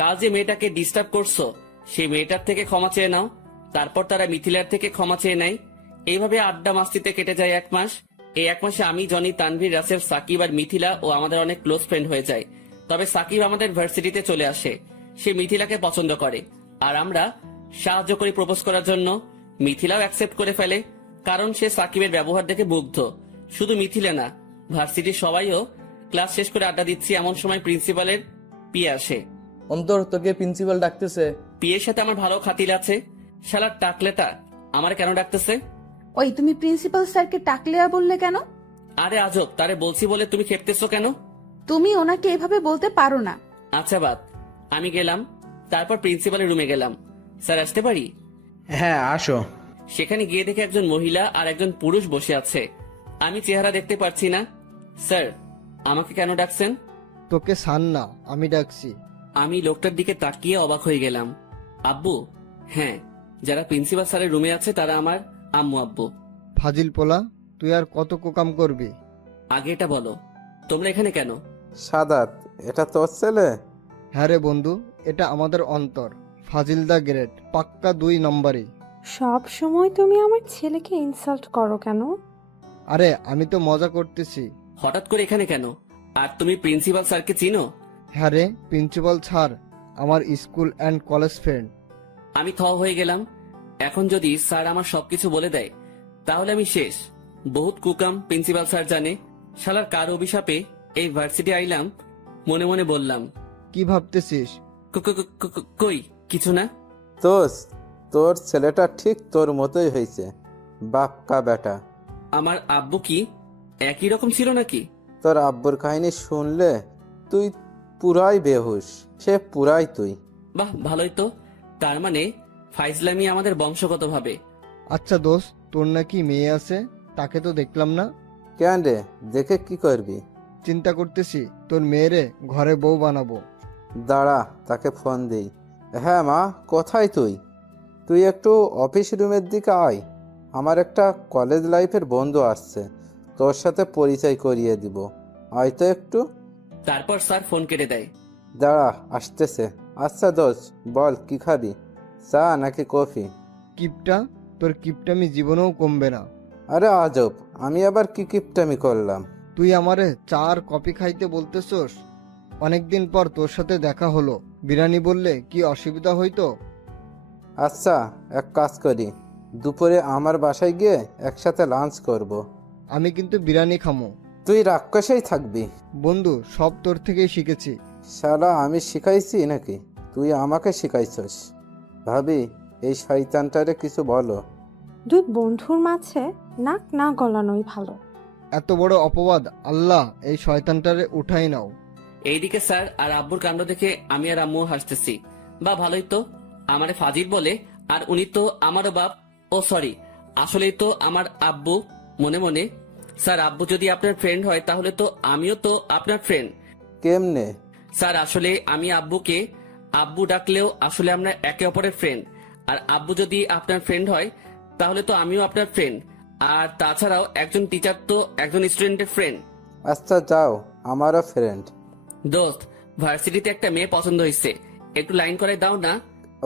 কাল যে মেয়েটাকে ডিস্টার্ব করছো সেই মেয়েটার থেকে ক্ষমা চেয়ে নাও। তারপর তারা মিথিলার থেকে ক্ষমা চেয়ে নেয়। এইভাবে আড্ডা মাস্তিতে কেটে যায় 1 মাস। এই 1 মাসে আমি, জনি, তানভীর, রাসেল, সাকিব আর মিথিলা ও আমাদের অনেক ক্লোজ ফ্রেন্ড হয়ে যায়। তবে সাকিব আমাদের ভার্সিটিতে চলে আসে। সে মিথিলাকে পছন্দ করে আর আমরা সাহায্য করি প্রপোজ করার জন্য। মিথিলাও অ্যাকসেপ্ট করে ফেলে, কারণ সে সাকিবের ব্যবহার দেখে মুগ্ধ। শুধু মিথিলা না, ভার্সিটির সবাইও। ক্লাস শেষ করে আড্ডা দিচ্ছি, এমন সময় প্রিন্সিপালের পিয়ে আসে। অন্তর, তোকে প্রিন্সিপাল ডাকতেছে। পিয়ের সাথে আমার ভালো খাতির আছে। শালার টাকলেটা আমার কেন ডাকতেছে? ওই তুমি প্রিন্সিপাল স্যারকে টাকলেয়া বললে কেন? আরে আজব, তারে বলছি বলে তুমি খেপতেছো কেন? তুমি ওনাকে এভাবে বলতে পারো না। আচ্ছা বাদ। আমি গেলাম, তারপর প্রিন্সিপালের রুমে গেলাম। স্যার, আসতে পারি? হ্যাঁ আসো। সেখানে গিয়ে দেখে একজন মহিলা আর একজন পুরুষ বসে আছে। আমি চেহারা দেখতে পারছি না। স্যার, আমাকে কেন ডাকছেন? তোকে সান না, আমি ডাকছি। আমি লোকটার দিকে তাকিয়ে অবাক হয়ে গেলাম। আব্বু? হ্যাঁ, যারা প্রিন্সিপাল স্যারের রুমে আছে তারা আমার আম্মু আব্বু। ফাজিল পোলা, তুই আর কত কোকাম করবি? আগে এটা বলো, তোমরা এখানে কেন? সাদাত, এটা তোর ছেলে? হ্যাঁ রে বন্ধু, এটা আমাদের অন্তর, ফাজিল দা গ্রেট, পাক্কা 2 নম্বরই। সব সময় তুমি আমার ছেলেকে ইনসাল্ট করো কেন? আরে আমি তো মজা করতেছি। হঠাৎ করে এখানে কেন? আর তুমি প্রিন্সিপাল স্যারকে চিনো? হ্যাঁ রে, প্রিন্সিপাল স্যার আমার স্কুল অ্যান্ড কলেজ ফ্রেন্ড। আমি থ হয়ে গেলাম। এখন যদি স্যার আমার সবকিছু বলে দেয় তাহলে আমি শেষ। বহুত কুকাম প্রিন্সিপাল স্যার জানে। শালার কার অভিশাপে এই ভার্সিটি আইলাম। মনে মনে বললাম, কি ভাবতেছিস? কই কিছু না। তোর ছেলেটা ঠিক তোর মতোই হয়েছে, বাক্কা বেটা। আমার আব্বু কি একই রকম ছিল নাকি? তোর আব্বুর কাহিনী শুনলে তুই পুরাই বেহুশ, সে পুরাই তুই। বাহ, ভালোই তো। তার মানে ফাইজলামি আমাদের বংশগতভাবে। আচ্ছা দোস্ত, তোর নাকি মেয়ে আছে, তাকে তো দেখলাম না। কেন রে, দেখে কি করবি? চিন্তা করতেছি তোর মেয়েরে ঘরে বউ বানাবো। দাঁড়া, তাকে ফোন দেই। হ্যাঁ মা, কোথায় তুই? তুই একটু অফিস রুমের দিকে আয়, আমার একটা কলেজ লাইফের বন্ধু আসছে, তোর সাথে পরিচয় করিয়ে দিব। আয় তো একটু। তারপর স্যার ফোন কেটে দেয়। দাঁড়া, আসতেছে। আচ্ছা দোস্ত, বল কি খাবি, চা নাকি কফি? কিপটা, তোর কিপটামি জীবনেও কমবে না। আরে আজব, আমি আবার কি কিপটামি করলাম? তুই আমারে চা আর কফি খাইতে বলতেছস? অনেকদিন পর তোর সাথে দেখা হলো, বিরিয়ানি বললে কি অসুবিধা হইতো? আচ্ছা, এক কাজ করি, দুপুরে আমার বাসায় গিয়ে একসাথে লাঞ্চ করব। আমি কিন্তু বিরিয়ানি খামো। তুই রাক্ষসেই থাকবি। বন্ধু, সব তোর থেকেই শিখেছি। শালা আমি শিখাইছি নাকি? তুই আমাকে শিখাইছস? ভাবি, এই শয়তানটারে কিছু বলো। দুই বন্ধুর মাঝে নাক না গলানোই ভালো। এত বড় অপবাদ, আল্লাহ এই শয়তানটারে উঠাই নাও। এইদিকে স্যার আর আব্বুর কাণ্ড দেখে আমি আর আম্মু হাসতেছি। বা ভালোই তো, আমারে ফাজিল বলে আর উনি তো আমারও বাপ। ও সরি, আসলেই তো আমার আব্বু। মনে মনে, স্যার আব্বু যদি আপনার ফ্রেন্ড হয় তাহলে তো আমিও তো আপনার ফ্রেন্ড। কেমনে? স্যার আসলে আমি আব্বুকে আব্বু ডাকলেও আসলে আমরা একে অপরের ফ্রেন্ড। আর আব্বু যদি আপনার ফ্রেন্ড হয় তাহলে তো আমিও আপনার ফ্রেন্ড। আর তাছাড়াও একজন টিচার তো একজন স্টুডেন্টের ফ্রেন্ড। আচ্ছা যাও, আমারও ফ্রেন্ড। দোস্ত, ভার্সিটিতে একটা মেয়ে পছন্দ হয়েছে, একটু লাইন করে দাও না।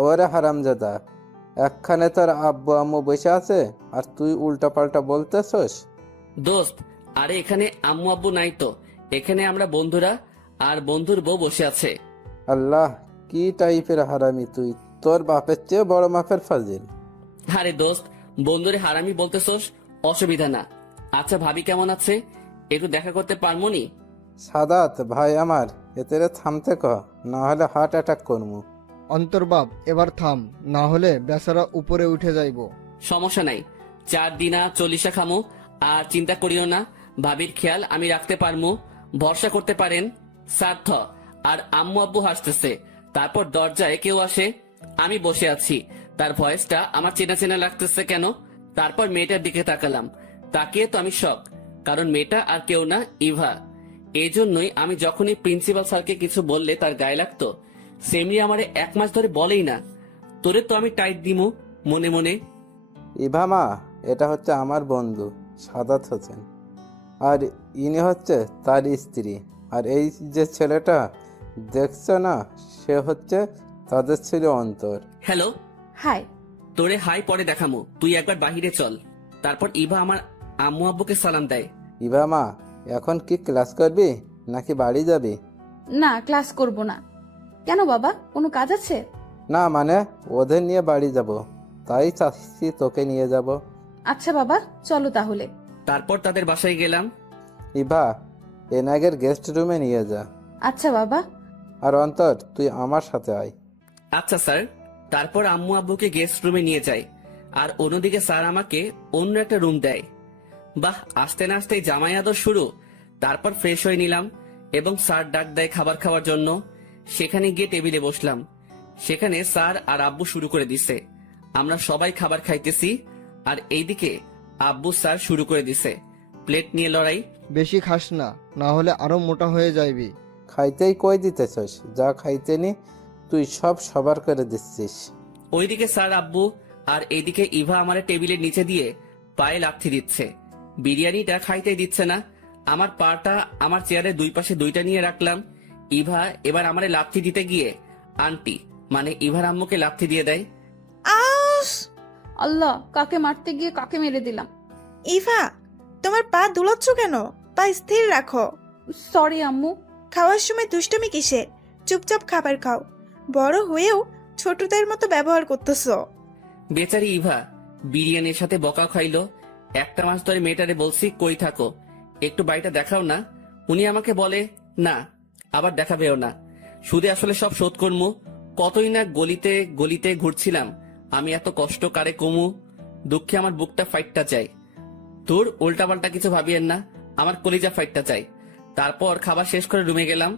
ওরে হারামজাদা, একখানে তোর আব্বু আম্মু বসে আছে আর তুই উল্টা পাল্টা বলতেছস? দোস্ত, আরে এখানে আম্মু আব্বু নাই তো, এখানে আমরা বন্ধুরা আর বন্ধুর বউ বসে আছে। আল্লাহ, কি টাইপের হারামি তুই! তোর বাপের চেয়ে বড় মাপের ফাজিল। আরে দোস্ত, বন্ধুরে হারামি বলতেছোস, অসুবিধা না। আচ্ছা ভাবি কেমন আছে, একটু দেখা করতে পারমো নি? সাদাত ভাই আমার, এতেরে থামতে ক, না হলে হার্ট অ্যাটাক করমু। অন্তর্বাব, এবার থাম, না হলে বেচারা উপরে উঠে যাইব। সমস্যা নাই, 4 দিনা 40 খামো। আর চিন্তা করিও না, ভাবির খেয়াল আমি রাখতে পারমু, ভরসা করতে পারেন। সার্থ। আর আম্মু আব্বু হাসতেছে। তারপর দরজায় কেউ আসে, আমি বসে আছি, তার ভয়েসটা আমার চেনা চেনা লাগতেছে কেন। তারপর মেয়েটার দিকে তাকালাম, তাকিয়ে তো আমি শক, কারণ মেয়েটা আর কেউ না, ইভা। এই জন্যই আমি যখনই প্রিন্সিপাল স্যারকে কিছু বললে তার গায়ে লাগতো, সেমনি আমারে 1 মাস ধরে বলেই না। তোরে তো আমি টাইট দিমু মনে মনে। ইভামা, এটা হচ্ছে আমার বন্ধু সাদাত হোসেন, আর ইনি হচ্ছে তার স্ত্রী। আর এই যে ছেলেটা দেখছো না, সে হচ্ছে তাদের ছিল অন্তর। হ্যালো। হাই। তোরে হাই পরে দেখামো, তুই একবার বাহিরে চল। তারপর ইভা আমার আম্মু আব্বুকে সালাম দেয়। ইভামা, এখন কি ক্লাস করবি নাকি বাড়ি যাবি? না, ক্লাস করব না। কেন বাবা, কোনো কাজ আছে? না মানে, ওদের নিয়ে বাড়ি যাব, তাই চাচ্ছি তোকে নিয়ে যাব। আচ্ছা বাবা, চলো তাহলে। তারপর তাদের বাসায় গেলাম। ইভা, এনাগের গেস্ট রুমে নিয়ে যা। আচ্ছা বাবা। আর অন্তর, তুই আমার সাথে আয়। আচ্ছা স্যার। তারপর আম্মু আব্বুকে গেস্ট রুমে নিয়ে যাই, আর অন্যদিকে স্যার আমাকে অন্য একটা রুম দেয়। বাহ, আসতে না আসতেই জামাই আদর শুরু। তারপর ফ্রেশ হয়ে নিলাম এবং স্যার ডাক দেয় খাবার খাওয়ার জন্য। সেখানে গিয়ে টেবিলে বসলাম। সেখানে স্যার আর আব্বু শুরু করে দিছে। আমরা সবাই খাবার খাইতেছি, আর এইদিকে আব্বু স্যার শুরু করে দিছে প্লেট নিয়ে লড়াই। বেশি খাস না, না হলে আরো মোটা হয়ে যাইবি। খাইতেই কই দিতেছস, যা খাইতে নি তুই সব সবার করে দিচ্ছিস। ওইদিকে স্যার আব্বু আর এইদিকে ইভা আমার টেবিলের নিচে দিয়ে পায়ে লাথি দিচ্ছে। বিরিয়ানিটা খাইতেই দিচ্ছে না। আমার পাটা আমার চেয়ারের দুই পাশে দুইটা নিয়ে রাখলাম। ইভা এবার আমারে লাথি দিতে গিয়ে আন্টি মানে ইভার আম্মুকে লাথি দিয়ে দেয়। আউস! আল্লাহ, কাকে মারতে গিয়ে কাকে মেরে দিলাম। ইভা, তোমার পা দুলাচ্ছ কেন? পা স্থির রাখো। সরি আম্মু। খাওয়ার সময় দুষ্টুমি কিসের? চুপচাপ খাবার খাও। বড় হয়েও ছোটদের মতো ব্যবহার করতেছো। বেচারি ইভা বিরিয়ানির সাথে বকা খাইলো। একটা মাস ধরে মেয়েটারে বলছি কই থাকো, একটু বাড়িটা দেখাও না। উনি আমাকে বলে না, আবার দেখাবেও না। সুদে আসলে সব শোধ করমু। কতই না গলিতে গলিতে ঘুরছিলাম। আমি এত কষ্ট কারে কমু। দুঃখে আমার বুকটা ফাইটটা চাই। তোর উল্টাপাল্টা কিছু ভাবিয়েন না, আমার কলিজা ফাইটটা চাই। তারপর খাবার শেষ করে রুমে গেলাম।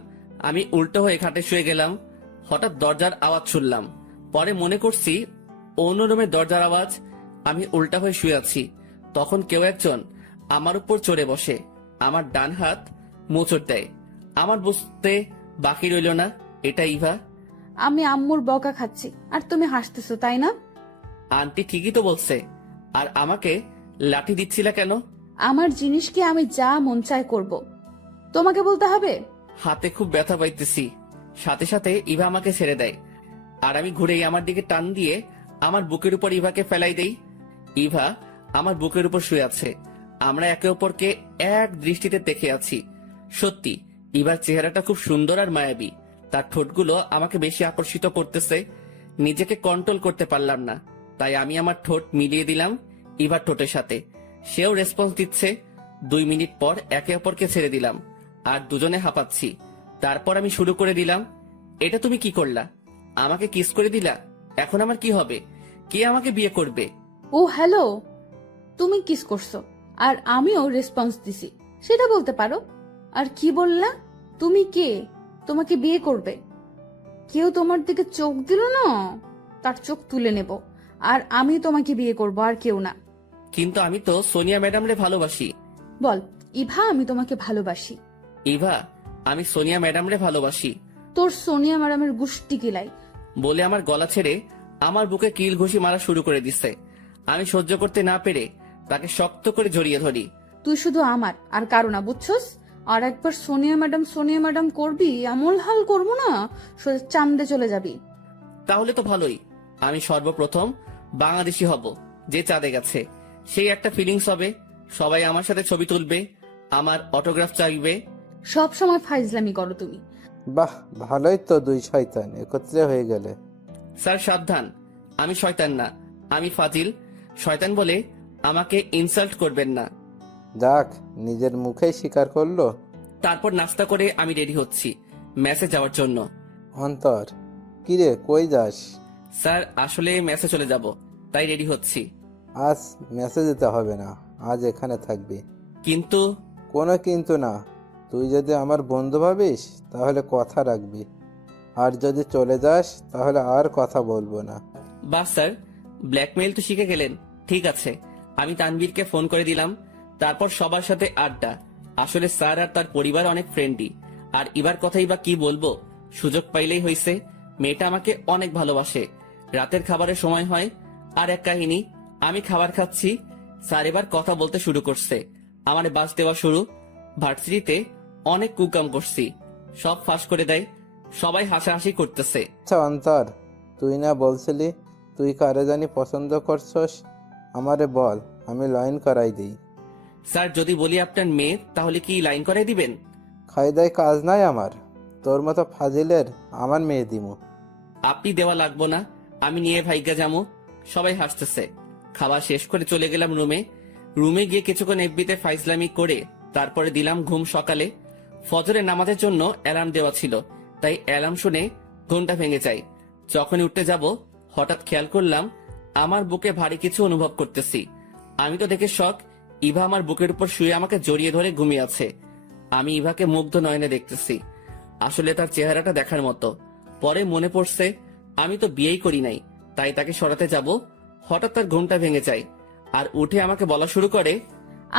আমি উল্টো হয়ে খাটে শুয়ে গেলাম। হঠাৎ দরজার আওয়াজ শুনলাম। পরে মনে করছি অন্য রুমের দরজার আওয়াজ। আমি উল্টা হয়ে শুয়ে আছি। তখন কেউ একজন আমার উপর চড়ে বসে আমার ডান হাত মোচড় দেয়। আমার বুঝতে বাকি রইল না এটা ইভা। আমি আম্মুর বকা খাচ্ছি আর তুমি হাসতেছো, তাই না? আন্টি ঠিকই তো বলছে। আর আমাকে লাঠি দিচ্ছিল কেন? আমার জিনিস কি আমি যা মন চায় করব, তোমাকে বলতে হবে? হাতে খুব ব্যথা পাইতেছি। সাথে সাথে ইভা আমাকে ছেড়ে দেয়। আর আমি ঘুরেই আমার দিকে টান দিয়ে আমার বুকের উপর ইভাকে ফেলাই দেই। ইভা আমার বুকের উপর শুয়ে আছে। আমরা একে অপরকে এক দৃষ্টিতে দেখে আছি। সত্যি ইভার চেহারাটা খুব সুন্দর আর মায়াবী। তার ঠোঁটগুলো আমাকে বেশি আকর্ষিত করতেছে। নিজেকে কন্ট্রোল করতে পারলাম না, তাই আমি আমার ঠোঁট মিলিয়ে দিলাম ইভার ঠোঁটের সাথে। সেও রেসপন্স দিচ্ছে। 2 মিনিট পর একে অপরকে ছেড়ে দিলাম আর দুজনে হাঁপাচ্ছি। তারপর আমি শুরু করে দিলাম, এটা তুমি কি করলা? আমাকে কিস করে দিলা। এখন আমার কি হবে? কে আমাকে বিয়ে করবে? ও হ্যালো, তুমি কিস করছো আর আমিও রেসপন্স দিছি, সেটা বলতে পারো। আর কি বললা? তুমি কে? তোমাকে বিয়ে করবে? কেউ তোমার দিকে চোখ দিল না, তার চোখ তুলে নেব। আর আমি তোমাকে বিয়ে করব, আর কেউ না। কিন্তু আমি তো সোনিয়া ম্যাডামরে ভালোবাসি। বল ইভা, আমি তোমাকে ভালোবাসি। ইভা, আমি সোনিয়া ম্যাডামরে ভালোবাসি। তোর সোনিয়া ম্যাডামের গুষ্টি কিলাই। বলে আমার গলা ছেড়ে আমার বুকে কিল ঘুষি মারা শুরু করে দিচ্ছে। আমি সহ্য করতে না পেরে তাকে শক্ত করে জড়িয়ে ধরি। তুই শুধু আমার আর কারো না, বুঝছস? আর একবার সোনিয়া ম্যাডাম করবি, আমল হাল করবো না, সোজা চান্দে চলে যাবি। তাহলে তো ভালোই। আমি সর্বপ্রথম বাংলাদেশি হব যে চাঁদে গেছে। সেই একটা ফিলিংস হবে। সবাই আমার সাথে ছবি তুলবে, আমার অটোগ্রাফ চাইবে। সব সময় ফাইজলামি করো তুমি। বাহ, ভালোই তো, দুই শয়তান একত্রে হয়ে গেলে। স্যার সাবধান, আমি শয়তান না, আমি ফাজিল। শয়তান বলে আমাকে ইনসাল্ট করবেন না। যাক, নিজের মুখেই স্বীকার করলো। তারপর নাস্তা করে আমি রেডি হচ্ছি ম্যাচে যাওয়ার জন্য। অন্তর, কিরে কই যাস? স্যার আসলে ম্যাচে চলে যাব, তাই রেডি হচ্ছি। আজ মেসে যেতে হবে না, আজ এখানে থাকবি। কিন্তু কোনো কিন্তু না, তুই যদি আমার বন্ধু ভাবিস তাহলে কথা রাখবি, আর যদি চলে যাস তাহলে আর কথা বলবো না। বাস স্যার, ব্ল্যাকমেইল তো শিখে গেলেন। ঠিক আছে, আমি তানভীরকে ফোন করে দিলাম। তারপর সবার সাথে আড্ডা। আসলে স্যার আর তার পরিবার অনেক ফ্রেন্ডলি। আর এবার কথাই বা কি বলবো, সুযোগ পাইলেই হইছে। মেয়েটা আমাকে অনেক ভালোবাসে। রাতের খাবারের সময় হয়। আর এক কাহিনী, আমি খাবার খাচ্ছি, স্যার এবার কথা বলতে শুরু করছে। আমার বাস দেওয়া শুরু। ভার্সিটিতে অনেক কুকাম করছি, সব ফাঁস করে দেয়। সবাই হাসাহাসি করতেছে। আচ্ছা অন্তর, তুই না বলছিলি তুই কারে জানি পছন্দ করছস? আমারে বল, আমি লাইন করাই দিই। স্যার যদি বলি আপনার মেয়ে, তাহলে কি লাইন করাই দিবেন? খাইদাই কাজ নাই আমার, তোর মতো ফাজিলের আমার মেয়ে দিমু। আপনি দেওয়া লাগবো না, আমি নিয়ে ভাইগা যামু। সবাই হাসতেছে। খাওয়া শেষ করে চলে গেলাম রুমে গিয়ে কিছুক্ষণ এফবিতে ফাইজলামি করে তারপরে দিলাম ঘুম। সকালে ফজরের নামাজের জন্য অ্যালার্ম দেওয়া ছিল, তাই অ্যালার্ম শুনে ঘুমটা ভেঙে যায়। যখনই উঠতে যাব হঠাৎ খেয়াল করলাম আমার বুকে ভারী কিছু অনুভব করতেছি। আমি তো দেখে শখ, ইভা আমার বুকের উপর শুয়ে আমাকে জড়িয়ে ধরে ঘুমিয়ে আছে। আমি ইভাকে মুগ্ধ নয়নে দেখতেছি। আসলে তার চেহারাটা দেখার মতো। পরে মনে পড়ছে আমি তো বিয়েই করি নাই, তাই তাকে সরাতে যাব। হঠাৎ তার ঘুমটা ভেঙে যায় আর উঠে আমাকে বলা শুরু করে,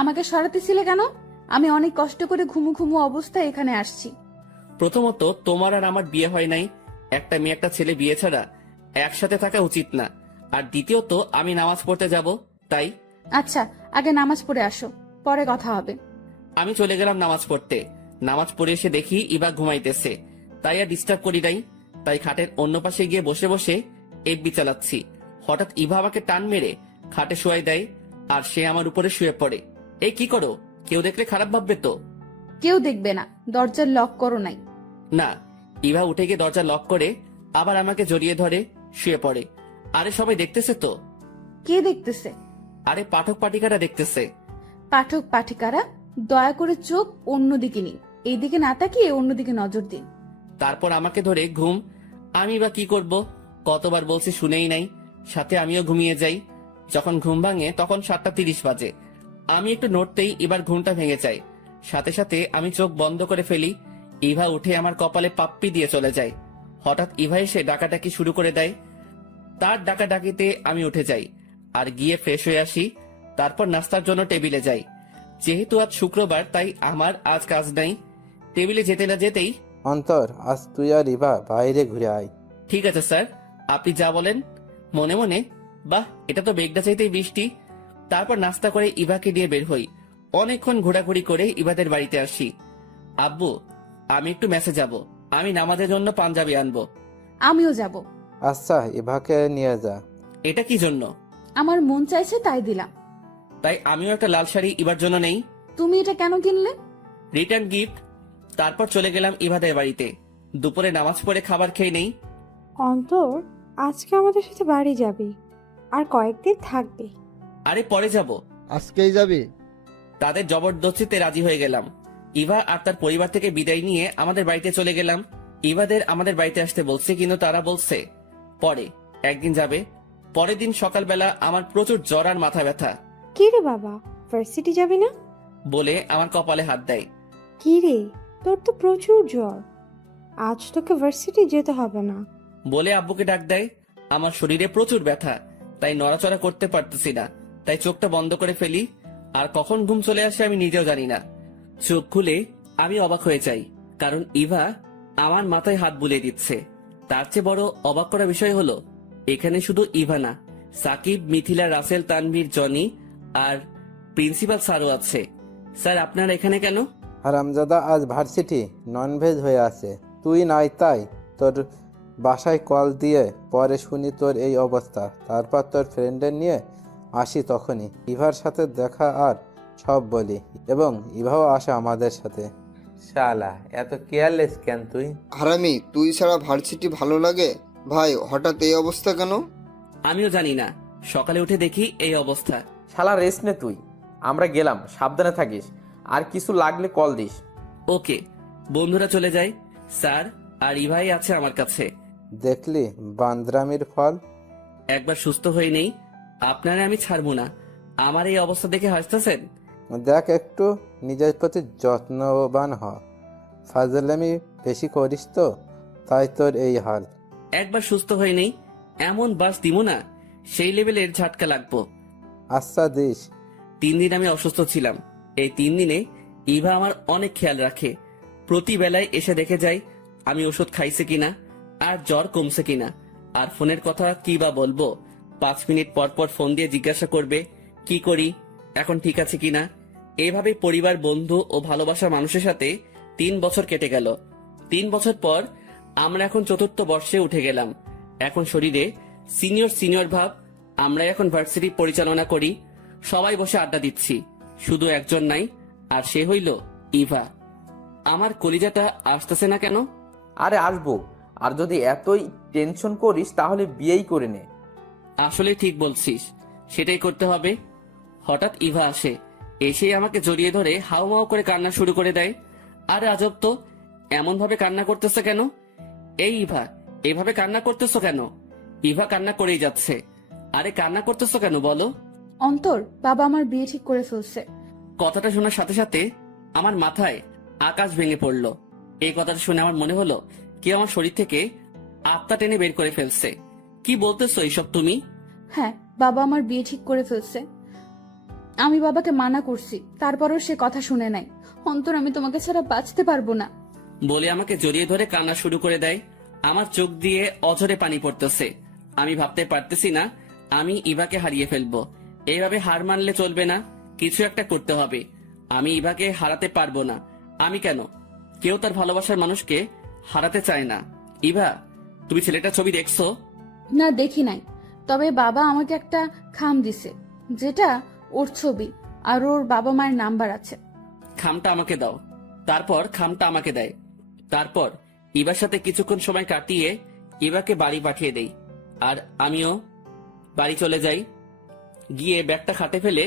আমাকে সরাতেছিলে কেন? আমি অনেক কষ্ট করে ঘুমু ঘুমু অবস্থায় এখানে আসছি। প্রথমত তোমার আর আমার বিয়ে হয় নাই, একটা মেয়ে একটা ছেলে বিয়ে ছাড়া একসাথে থাকা উচিত না। আর দ্বিতীয়ত আমি নামাজ পড়তে যাব, তাই আচ্ছা, আগে নামাজ পড়ে আসো, পরে কথা হবে। আমি চলে গেলাম নামাজ পড়তে। নামাজ পড়ে এসে দেখি ইভা ঘুমাইতেছে, তাই আর ডিস্টার্ব করি নাই। তাই খাটের অন্য পাশে গিয়ে বসে বসে এফবি চালাচ্ছি। হঠাৎ ইভা আমাকে টান মেরে খাটে শোয়াই দেয়, আর সে আমার উপরে শুয়ে পড়ে। এই কি করো? কেউ দেখলে খারাপ ভাববে তো? কেউ দেখবে না, দরজার লক করো নাই। না। ইভা উঠে গিয়ে দরজা লক করে আবার আমাকে জড়িয়ে ধরে শুয়ে পড়ে। আরে সবাই দেখতেছে তো? কে দেখতেছে? আরে পাঠক পাঠিকারা দেখতেছে। পাঠক পাঠিকারা, দয়া করে চোখ অন্যদিকে নিন, এইদিকে না তাকিয়ে অন্যদিকে নজর দিন। তারপর আমাকে ধরে ঘুম। আমি বা কি করব? কতবার বলছি শুনেই নাই, সাথে আমিও ঘুমিয়ে যাই। যখন ঘুম ভাঙে তখন 7:30 বাজে। আমি একটু নড়তেই এবার ঘুমটা ভেঙে যায়। সাথে সাথে আমি চোখ বন্ধ করে ফেলি। ইভা উঠে আমার কপালে পাপ্পি দিয়ে চলে যায়। হঠাৎ ইভা এসে ডাকাডাকি শুরু করে দেয়। তার ডাকাডাকিতে আমি উঠে যাই আর গিয়ে ফ্রেশ হয়ে আসি। তারপর নাস্তার জন্য টেবিলে যাই। যেহেতু আজ শুক্রবার, তাই আমার আজ কাজ নাই। টেবিলে যেতে না যেতেই, অন্তর, আজ তুই আর ইভা বাইরে ঘুরে আয়। ঠিক আছে স্যার, আপনি যা বলেন। মনে মনে, বাহ, এটা তো বেগটা চাইতেই বৃষ্টি। তারপর নাস্তা করে ইভাকে নিয়ে বের হই। অনেকক্ষণ ঘোরাঘুরি করে ইভাদের বাড়িতে আসি। আব্বু, আমি একটু মেসে যাব, আমি নামাজের জন্য পাঞ্জাবি আনবো। আমিও যাব। আচ্ছা, ইভাকে নিয়ে যা। এটা কি জন্য? আমার মন চাইছে তাই দিলাম। তাই আমিও একটা লাল শাড়ি ইভার জন্য নেই। তুমি এটা কেন কিনলে? Return gift. তারপর চলে গেলাম ইভাদের বাড়িতে। দুপুরে নামাজ পড়ে খাবার খেয়ে নেই। অন্তর, আজকে আমাদের সাথে বাড়ি যাবি আর কয়েকদিন থাকবি। আরে পরে যাব। আজকেই যাবি? তাদের জবরদস্তিতে রাজি হয়ে গেলাম। ইভা আর তার পরিবার থেকে বিদায় নিয়ে আমাদের বাড়িতে চলে গেলাম। ইভাদের আমাদের বাড়িতে আসতে বলছে, কিন্তু তারা বলছে পরে একদিন যাবে। পরের দিন সকালবেলা আমার প্রচুর জ্বর আর মাথা ব্যথা। কি রে বাবা, ভার্সিটি যাবি না? বলে আমার কপালে হাত দেয়। কি রে, তোর তো প্রচুর জ্বর, আজ তোকে ভার্সিটি যেতে হবে না। বলে আব্বুকে ডাক দেয়। আমার শরীরে প্রচুর ব্যথা, তাই নড়াচড়া করতে পারতেছি না। তাই চোখটা বন্ধ করে ফেলি। আর কখন ঘুম চলে আসে আমি নিজেও জানি না। চোখ খুলে আমি অবাক হয়ে যাই, কারণ ইভা আমার মাথায় হাত বুলিয়ে দিচ্ছে। তার চেয়ে বড় অবাক করা বিষয় হলো, এখানে শুধু ইভা না, সাকিব, মিথিলা, রাসেল, তানভীর, জনি আর প্রিন্সিপাল স্যারও আছে। স্যার, আপনারা এখানে কেন? হারামজাদা, আজ ভার্সিটি ননভেজ হয়ে আছে, তুই নাই, তাই তোর বাসায় কল দিয়ে পরে শুনি তোর এই অবস্থা। তারপর তোর ফ্রেন্ডের নিয়ে আসি, তখনই ইভার সাথে দেখা আর সব বলি, এবং ইভাও আসে আমাদের সাথে। শালা, এত কেয়ারলেস কেন তুই? হারামি, তুই ছাড়া ভার্সিটি ভালো লাগে? ভাই, হঠাৎ এই অবস্থা কেন? আমিও জানি না, সকালে উঠে দেখি এই অবস্থা। শালা রেস্ট নে তুই, আমরা গেলাম, সাবধানে থাকিস, আর কিছু লাগলে কল দিস। ওকে। বন্ধুরা চলে যায়। স্যার আর ইভাই আছে আমার কাছে। দেখলি বান্দ্রামির ফল? একবার সুস্থ হয়ে নেই, আপনারা আমি ছাড়বো না। আমার এই অবস্থা দেখে হাসতেছেন? দেখ, একটু নিজের প্রতি যত্নবান হ, ফাজলামি বেশি করিস তো, তাই তোর এই হাল। একবার সুস্থ হয়ে নেই, এমন বাস দিব না, সেই লেভেলের ঝাটকা লাগবো। আচ্ছা দিস। 3 দিন আমি অসুস্থ ছিলাম। এই 3 দিনে ইভা আমার অনেক খেয়াল রাখে। প্রতি বেলায় এসে দেখে যায় আমি ওষুধ খাইছে কিনা, আর জ্বর কমছে কিনা। আর ফোনের কথা কি বা বলবো, 5 মিনিট পর পর ফোন দিয়ে জিজ্ঞাসা করবে কি করি, এখন ঠিক আছে কিনা। এভাবে পরিবার, বন্ধু ও ভালোবাসার মানুষের সাথে 3 বছর কেটে গেল। 3 বছর পর আমরা এখন 4র্থ বর্ষে উঠে গেলাম। এখন শরীরে সিনিয়র সিনিয়র ভাব। আমরা এখন ভার্সিটি পরিচালনা করি। সবাই বসে আড্ডা দিচ্ছি, শুধু একজন নাই, আর সে হইল ইভা। আমার কলিজাটা আসতেছে না কেন? আরে আসবো, আর যদি এতই টেনশন করিস তাহলে বিয়েই করে নে। আসলে ঠিক বলছিস, সেটাই করতে হবে। হঠাৎ ইভা আসে, এসে আমাকে জড়িয়ে ধরে হাউমাউ করে কান্না শুরু করে দেয়। আরে আজব তো, এমন ভাবে কান্না করতেছে কেন? এই ইভা, এভাবে কান্না করতেছো কেন? ইভা কান্না করেই যাচ্ছে। আরে কান্না করতেছো কেন বলো? অন্তর, বাবা আমার বিয়ে ঠিক করে ফেলছে। কথাটা শোনার সাথে সাথে আমার মাথায় আকাশ ভেঙে পড়লো। এই কথাটা শুনে আমার মনে হলো কি আমার শরীর থেকে আত্মা টেনে বের করে ফেলছে। কি বলতেছো এইসব তুমি? হ্যাঁ, বাবা আমার বিয়ে ঠিক করে ফেলছে। আমি বাবাকে মানা করছি, তারপরও সে কথা শুনে নাই। অন্তর, আমি তোমাকে ছাড়া বাঁচতে পারবো না। বলে আমাকে জড়িয়ে ধরে কান্না শুরু করে দেয়। আমার চোখ দিয়ে অঝরে পানি পড়তেছে। আমি ভাবতে পারতেছি না আমি ইভাকে হারিয়ে ফেলবো। এইভাবে হার মানলে চলবে না, কিছু একটা করতে হবে। আমি ইভাকে হারাতে পারবো না। আমি কেন? কেউ তার ভালোবাসার মানুষকে হারাতে চায় না। ইভা, তুমি ছেলেটার ছবি দেখছো? না, দেখি নাই, তবে বাবা আমাকে একটা খাম দিছে, যেটা ওর ছবি আর ওর বাবা মায়ের নাম্বার আছে। খামটা আমাকে দাও। তারপর খামটা আমাকে দেয়। তারপর ইভার সাথে কিছুক্ষণ সময় কাটিয়ে ইভাকে বাড়ি পাঠিয়ে দেই, আর আমিও বাড়ি চলে যাই। গিয়ে ব্যাগটা খাটে ফেলে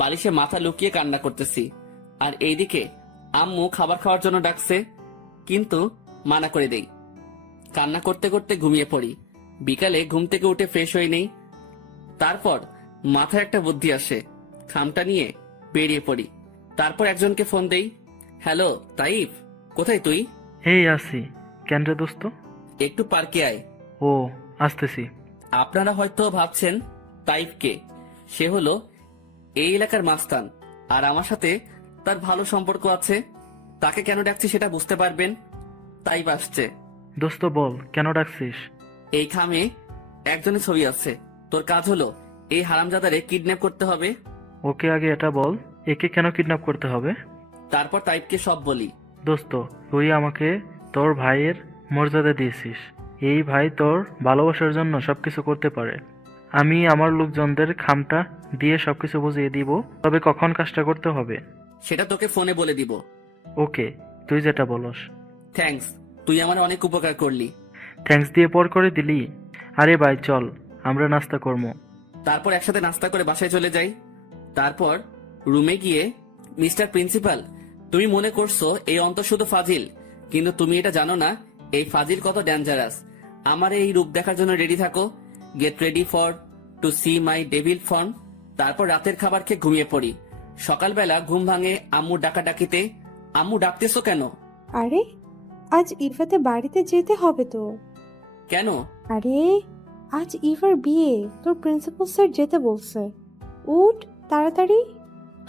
বালিশে মাথা লুকিয়ে কান্না করতেছি। আর এইদিকে আম্মু খাবার খাওয়ার জন্য ডাকছে, কিন্তু মানা করে দেই। কান্না করতে করতে ঘুমিয়ে পড়ি। বিকালে ঘুম থেকে উঠে ফ্রেশ হয়ে নেই। তারপর মাথায় একটা বুদ্ধি আসে, খামটা নিয়ে বেরিয়ে পড়ি। তারপর একজনকে ফোন দেই। হ্যালো তাইফ, কোথায় তুই? এই আছি। কেন রে দোস্ত? একটু পার্কে আয়। ও, আসতেছি। আপনারা হয়তো ভাবছেন তাইফ কে? সে হলো এই এলাকার মাস্তান, আর আমার সাথে তার ভালো সম্পর্ক আছে। তাকে কেন ডাকছি সেটা বুঝতে পারবেন। তাইফ আসছে। দোস্ত বল, কেন ডাকছিস? এই খামে একজনের ছবি আছে। তোর কাজ হলো এই হারামজাদারে কিডন্যাপ করতে হবে। ওকে আগে এটা বল, একে কেন কিডন্যাপ করতে হবে? তারপর তাইফকে সব বলি। দোস্ত, তুই আমাকে তোর ভাইয়ের মর্যাদা দিয়েছিস। এই ভাই তোর ভালোবাসার জন্য সবকিছু করতে পারে। আমি আমার লোকজনদের খামটা দিয়ে সবকিছু বুঝিয়ে দিব, তবে কখন কাজটা করতে হবে সেটা তোকে ফোনে বলে দিব। ওকে, তুই যেটা বলস। থ্যাঙ্কস, তুই আমার অনেক উপকার করলি। থ্যাঙ্কস দিয়ে পর করে দিলি? আরে ভাই চল, আমরা নাস্তা করবো। তারপর একসাথে নাস্তা করে বাসায় চলে যাই। তারপর রুমে গিয়ে, মিস্টার প্রিন্সিপাল, তুমি মনে করছো এই অন্তর শুধু ফাজিল, কিন্তু তুমি এটা জানো না এই ফাজিল কত ডেঞ্জারাস। আমার এই রূপ দেখার জন্য রেডি থাকো। Get ready for to see my devil form. তারপর রাতের খাবার খেয়ে ঘুমিয়ে পড়ি। সকালবেলা ঘুম ভাঙে আম্মু ডাকাডাকিতে। আম্মু ডাকতেছো কেন? আরে, আজ ইভাতে বাড়িতে যেতে হবে তো। কেন? আরে, আজ ইভার বিয়ে, তোর প্রিন্সিপাল স্যার যেতে বলছে। উঠ তাড়াতাড়ি।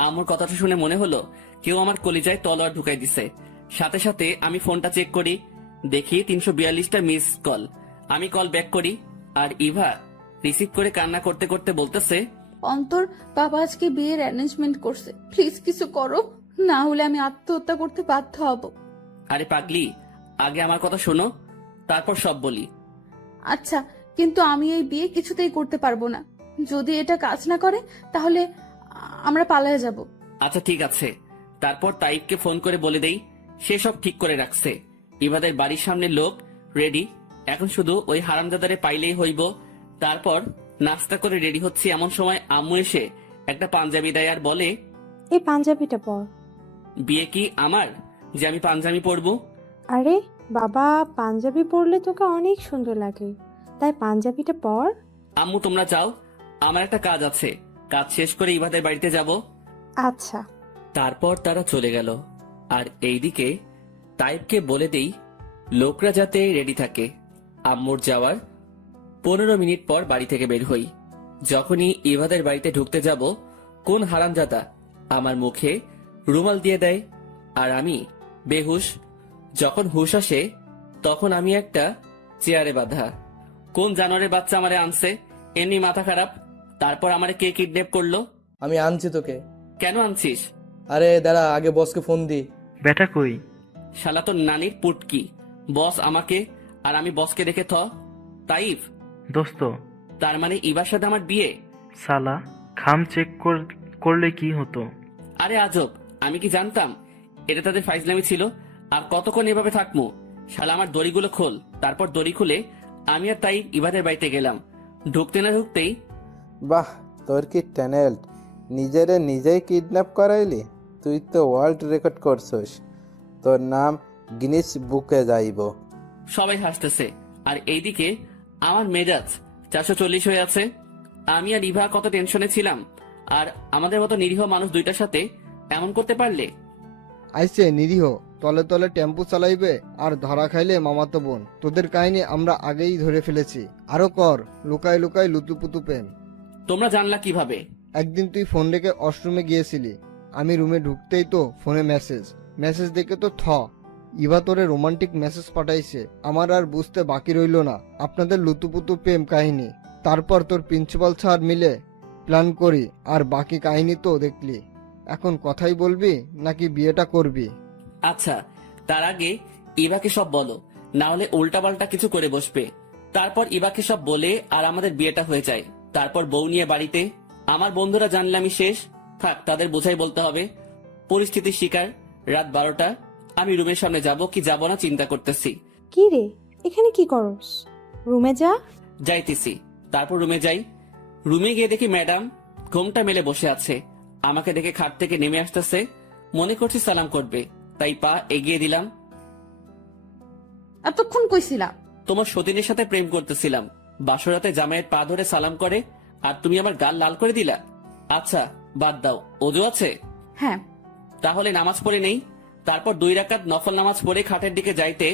আম্মুর কথাটা শুনে মনে হলো কেউ আমার কলিজায় তলোয়ার ঢুকাই দিছে। সাথে সাথে আমি ফোনটা চেক করি, দেখি 342টা মিস কল। আমি কল ব্যাক করি, আর ইভা রিসিভ করে কান্না করতে করতে বলতেছে, অন্তর, বাবা আজকে বিয়ের অ্যারেঞ্জমেন্ট করছে, প্লিজ কিছু করো, না হলে আমি আত্মহত্যা করতে বাধ্য হব। আরে পাগলি, আগে আমার কথা শোনো, তারপর সব বলি। আচ্ছা, কিন্তু আমি এই বিয়ে কিছুতেই করতে পারবো না। যদি এটা কাজ না করে তাহলে আমরা পালায়ে যাব। আচ্ছা ঠিক আছে। তারপর তাইফকে ফোন করে বলে দেই সে সব ঠিক করে রাখছে। ইভাদের বাড়ির সামনে লোক রেডি, এখন শুধু ওই হারামজাদারে পাইলেই হইব। তারপর নাস্তা করে রেডি হচ্ছে, এমন সময় আম্মু এসে একটা পাঞ্জাবি দেয় আর বলে, এই পাঞ্জাবিটা পর। বিয়ে কি আমার যে আমি পাঞ্জাবি পরবো? আরে বাবা, পাঞ্জাবি পরলে তোকে অনেক সুন্দর লাগে, তাই পাঞ্জাবিটা পর। আম্মু তোমরা যাও, আমার একটা কাজ আছে, কাজ শেষ করে ইভাদের বাড়িতে যাব। আচ্ছা। তারপর তারা চলে গেল। আর এইদিকে তাইবকে বলে দেই লোকরা যাতে রেডি থাকে। আম্মুর যাওয়ার 15 মিনিট পর বাড়ি থেকে বের হই। যখনই ইভাদের বাড়িতে ঢুকতে যাব, কোন হারামজাদা আমার মুখে রুমাল দিয়ে দেয়, আর আমি বেহুশ। যখন হুশ আসে তখন আমি একটা চেয়ারে বাঁধা। কোন জানোয়ারের বাচ্চা আমারে আনছে, এমনি মাথা খারাপ। তারপর আমারে কে কিডন্যাপ করলো? আমি আনছি তোকে। কেন আনছিস? আরে দাঁড়া, আগে বসকে ফোন দি। বেটা কই? শালা তোর নানির পুটকি। বস আমাকে আর আমি বসকে দেখে তাইফ। দোস্ত, তার মানে ইবার সাথে আমার বিয়ে? সালা, খাম চেক করলে কি হতো? আরে আজব, আমি কি জানতাম এটা তাদের ফাইজলামি ছিল। আর কতক্ষণ এভাবে থাকবো? শালা আমার দড়িগুলো খোল। তারপর দড়ি খুলে আমি আর তাই ইবাদের বাড়িতে গেলাম। ঢুকতে না ঢুকতেই, বাহ, তোর কি ট্যালেন্ট! নিজেরে নিজেই কিডন্যাপ করাইলি? তুই তো ওয়ার্ল্ড রেকর্ড করছিস, তোর নাম গিনিস বুকে যাইব। সবাই হাসতেছে। আর এইদিকে আমার মেজাজ 440 হয়ে আছে। আমি আর ইভা কত টেনশনে ছিলাম, আর আমাদের মতো নিরীহ মানুষ দুইটার সাথে এমন করতে পারলে। আইসে নিরীহ, তলে তলে টেম্পু চালাইবে আর ধরা খাইলে মামাতো বোন। তোদের কাহিনী আমরা আগেই ধরে ফেলেছি। আরো কর, লুকাই লুকাই লুতুপুতু প্রেম। তোমরা জানলা কিভাবে? একদিন তুই ফোন রেখে ওয়াশরুমে গিয়েছিলি, আমি রুমে ঢুকতেই তো ফোনে মেসেজ দেখে তো ইভা তোরে রোমান্টিক মেসেজ পাঠাইছে, আমার আর বুঝতে বাকি রইল না আপনাদের লুতুপুতু প্রেম কাহিনী। তারপর তোর প্রিন্সিপাল স্যার মিলে প্ল্যান করি, আর বাকি কাহিনী তো দেখলি। এখন কথাই বলবি নাকি বিয়েটা করবি? আচ্ছা, তার আগে ইভাকে সব বলো, না হলে উল্টাপাল্টা কিছু করে বসবে। তারপর ইভাকে সব বলে আর আমাদের বিয়েটা হয়ে যায়। তারপর বউ নিয়ে বাড়িতে। আমার বন্ধুরা জানলে আমি শেষ। থাক, তাদের বোঝাই বলতে হবে। পরিস্থিতির শিকার। রাত 12টা। আমি রুমের সামনে যাব কি যাব না চিন্তা করতেছি। কি রে, এখানে কি করস? রুমে যা। যাইতেছি। তারপর রুমে যাই। রুমে গিয়ে দেখি ম্যাডাম ঘোমটা মেলে বসে আছে। আমাকে দেখে খাট থেকে নেমে আসতেছে। মনে করছি সালাম করবে, তাই পা এগিয়ে দিলাম। এতক্ষণ কইছিলাম। তোমার সতীনের সাথে প্রেম করতেছিলাম। বাসরাতে জামাইয়ের পা ধরে সালাম করে আর তুমি আমার গাল লাল করে দিলা। আচ্ছা বাদ দাও, ওযু আছে? হ্যাঁ। তাহলে নামাজ পড়ে নেই। তারপর 2 রাকাত নফল নামাজ পড়ে খাটের দিকে যাইতে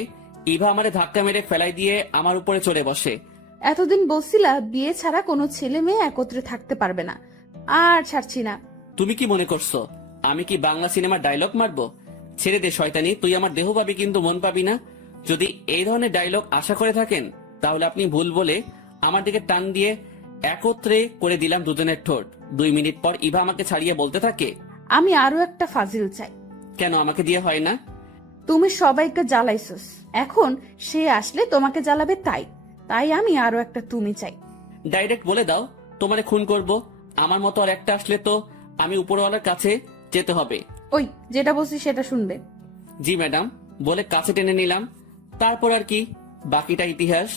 ইভা আমারে ধাক্কা মেরে ফেলাই দিয়ে আমার উপরে চড়ে বসে। এতদিন বলছিলা বিয়ে ছাড়া কোনো ছেলে মেয়ে একত্রে থাকতে পারবে না, আর ছাড়ছি না। তুমি কি মনে করছো আমি কি বাংলা সিনেমার ডায়লগ মারবো? ছেড়ে দে শয়তানি, তুই আমার দেহ পাবি কিন্তু মন পাবি না। যদি এই ধরনের ডায়লগ আশা করে থাকেন তাহলে আপনি ভুল বলে আমার দিকে টান দিয়ে একত্রে করে দিলাম দুজনের ঠোঁট। 2 মিনিট পর ইভা আমাকে ছাড়িয়ে বলতে থাকে, আমি আরো একটা ফাজিল চাই। কেন আমাকে দিয়ে হয় না? তুমি সবাইকে জ্বালাইছস, এখন সে আসলে তোমাকে জ্বালাবে, তাই আমি আরো একটা তুমি চাই। ডাইরেক্ট বলে দাও তোমারে খুন করব। আমার মতো আর একটা আসলে তো আমি উপরওয়ালার কাছে যেতে হবে। ওই যেটা বলছি সেটা শুনবে। জি ম্যাডাম বলে কাছে টেনে নিলাম। তারপর আর কি, বাকিটা ইতিহাস।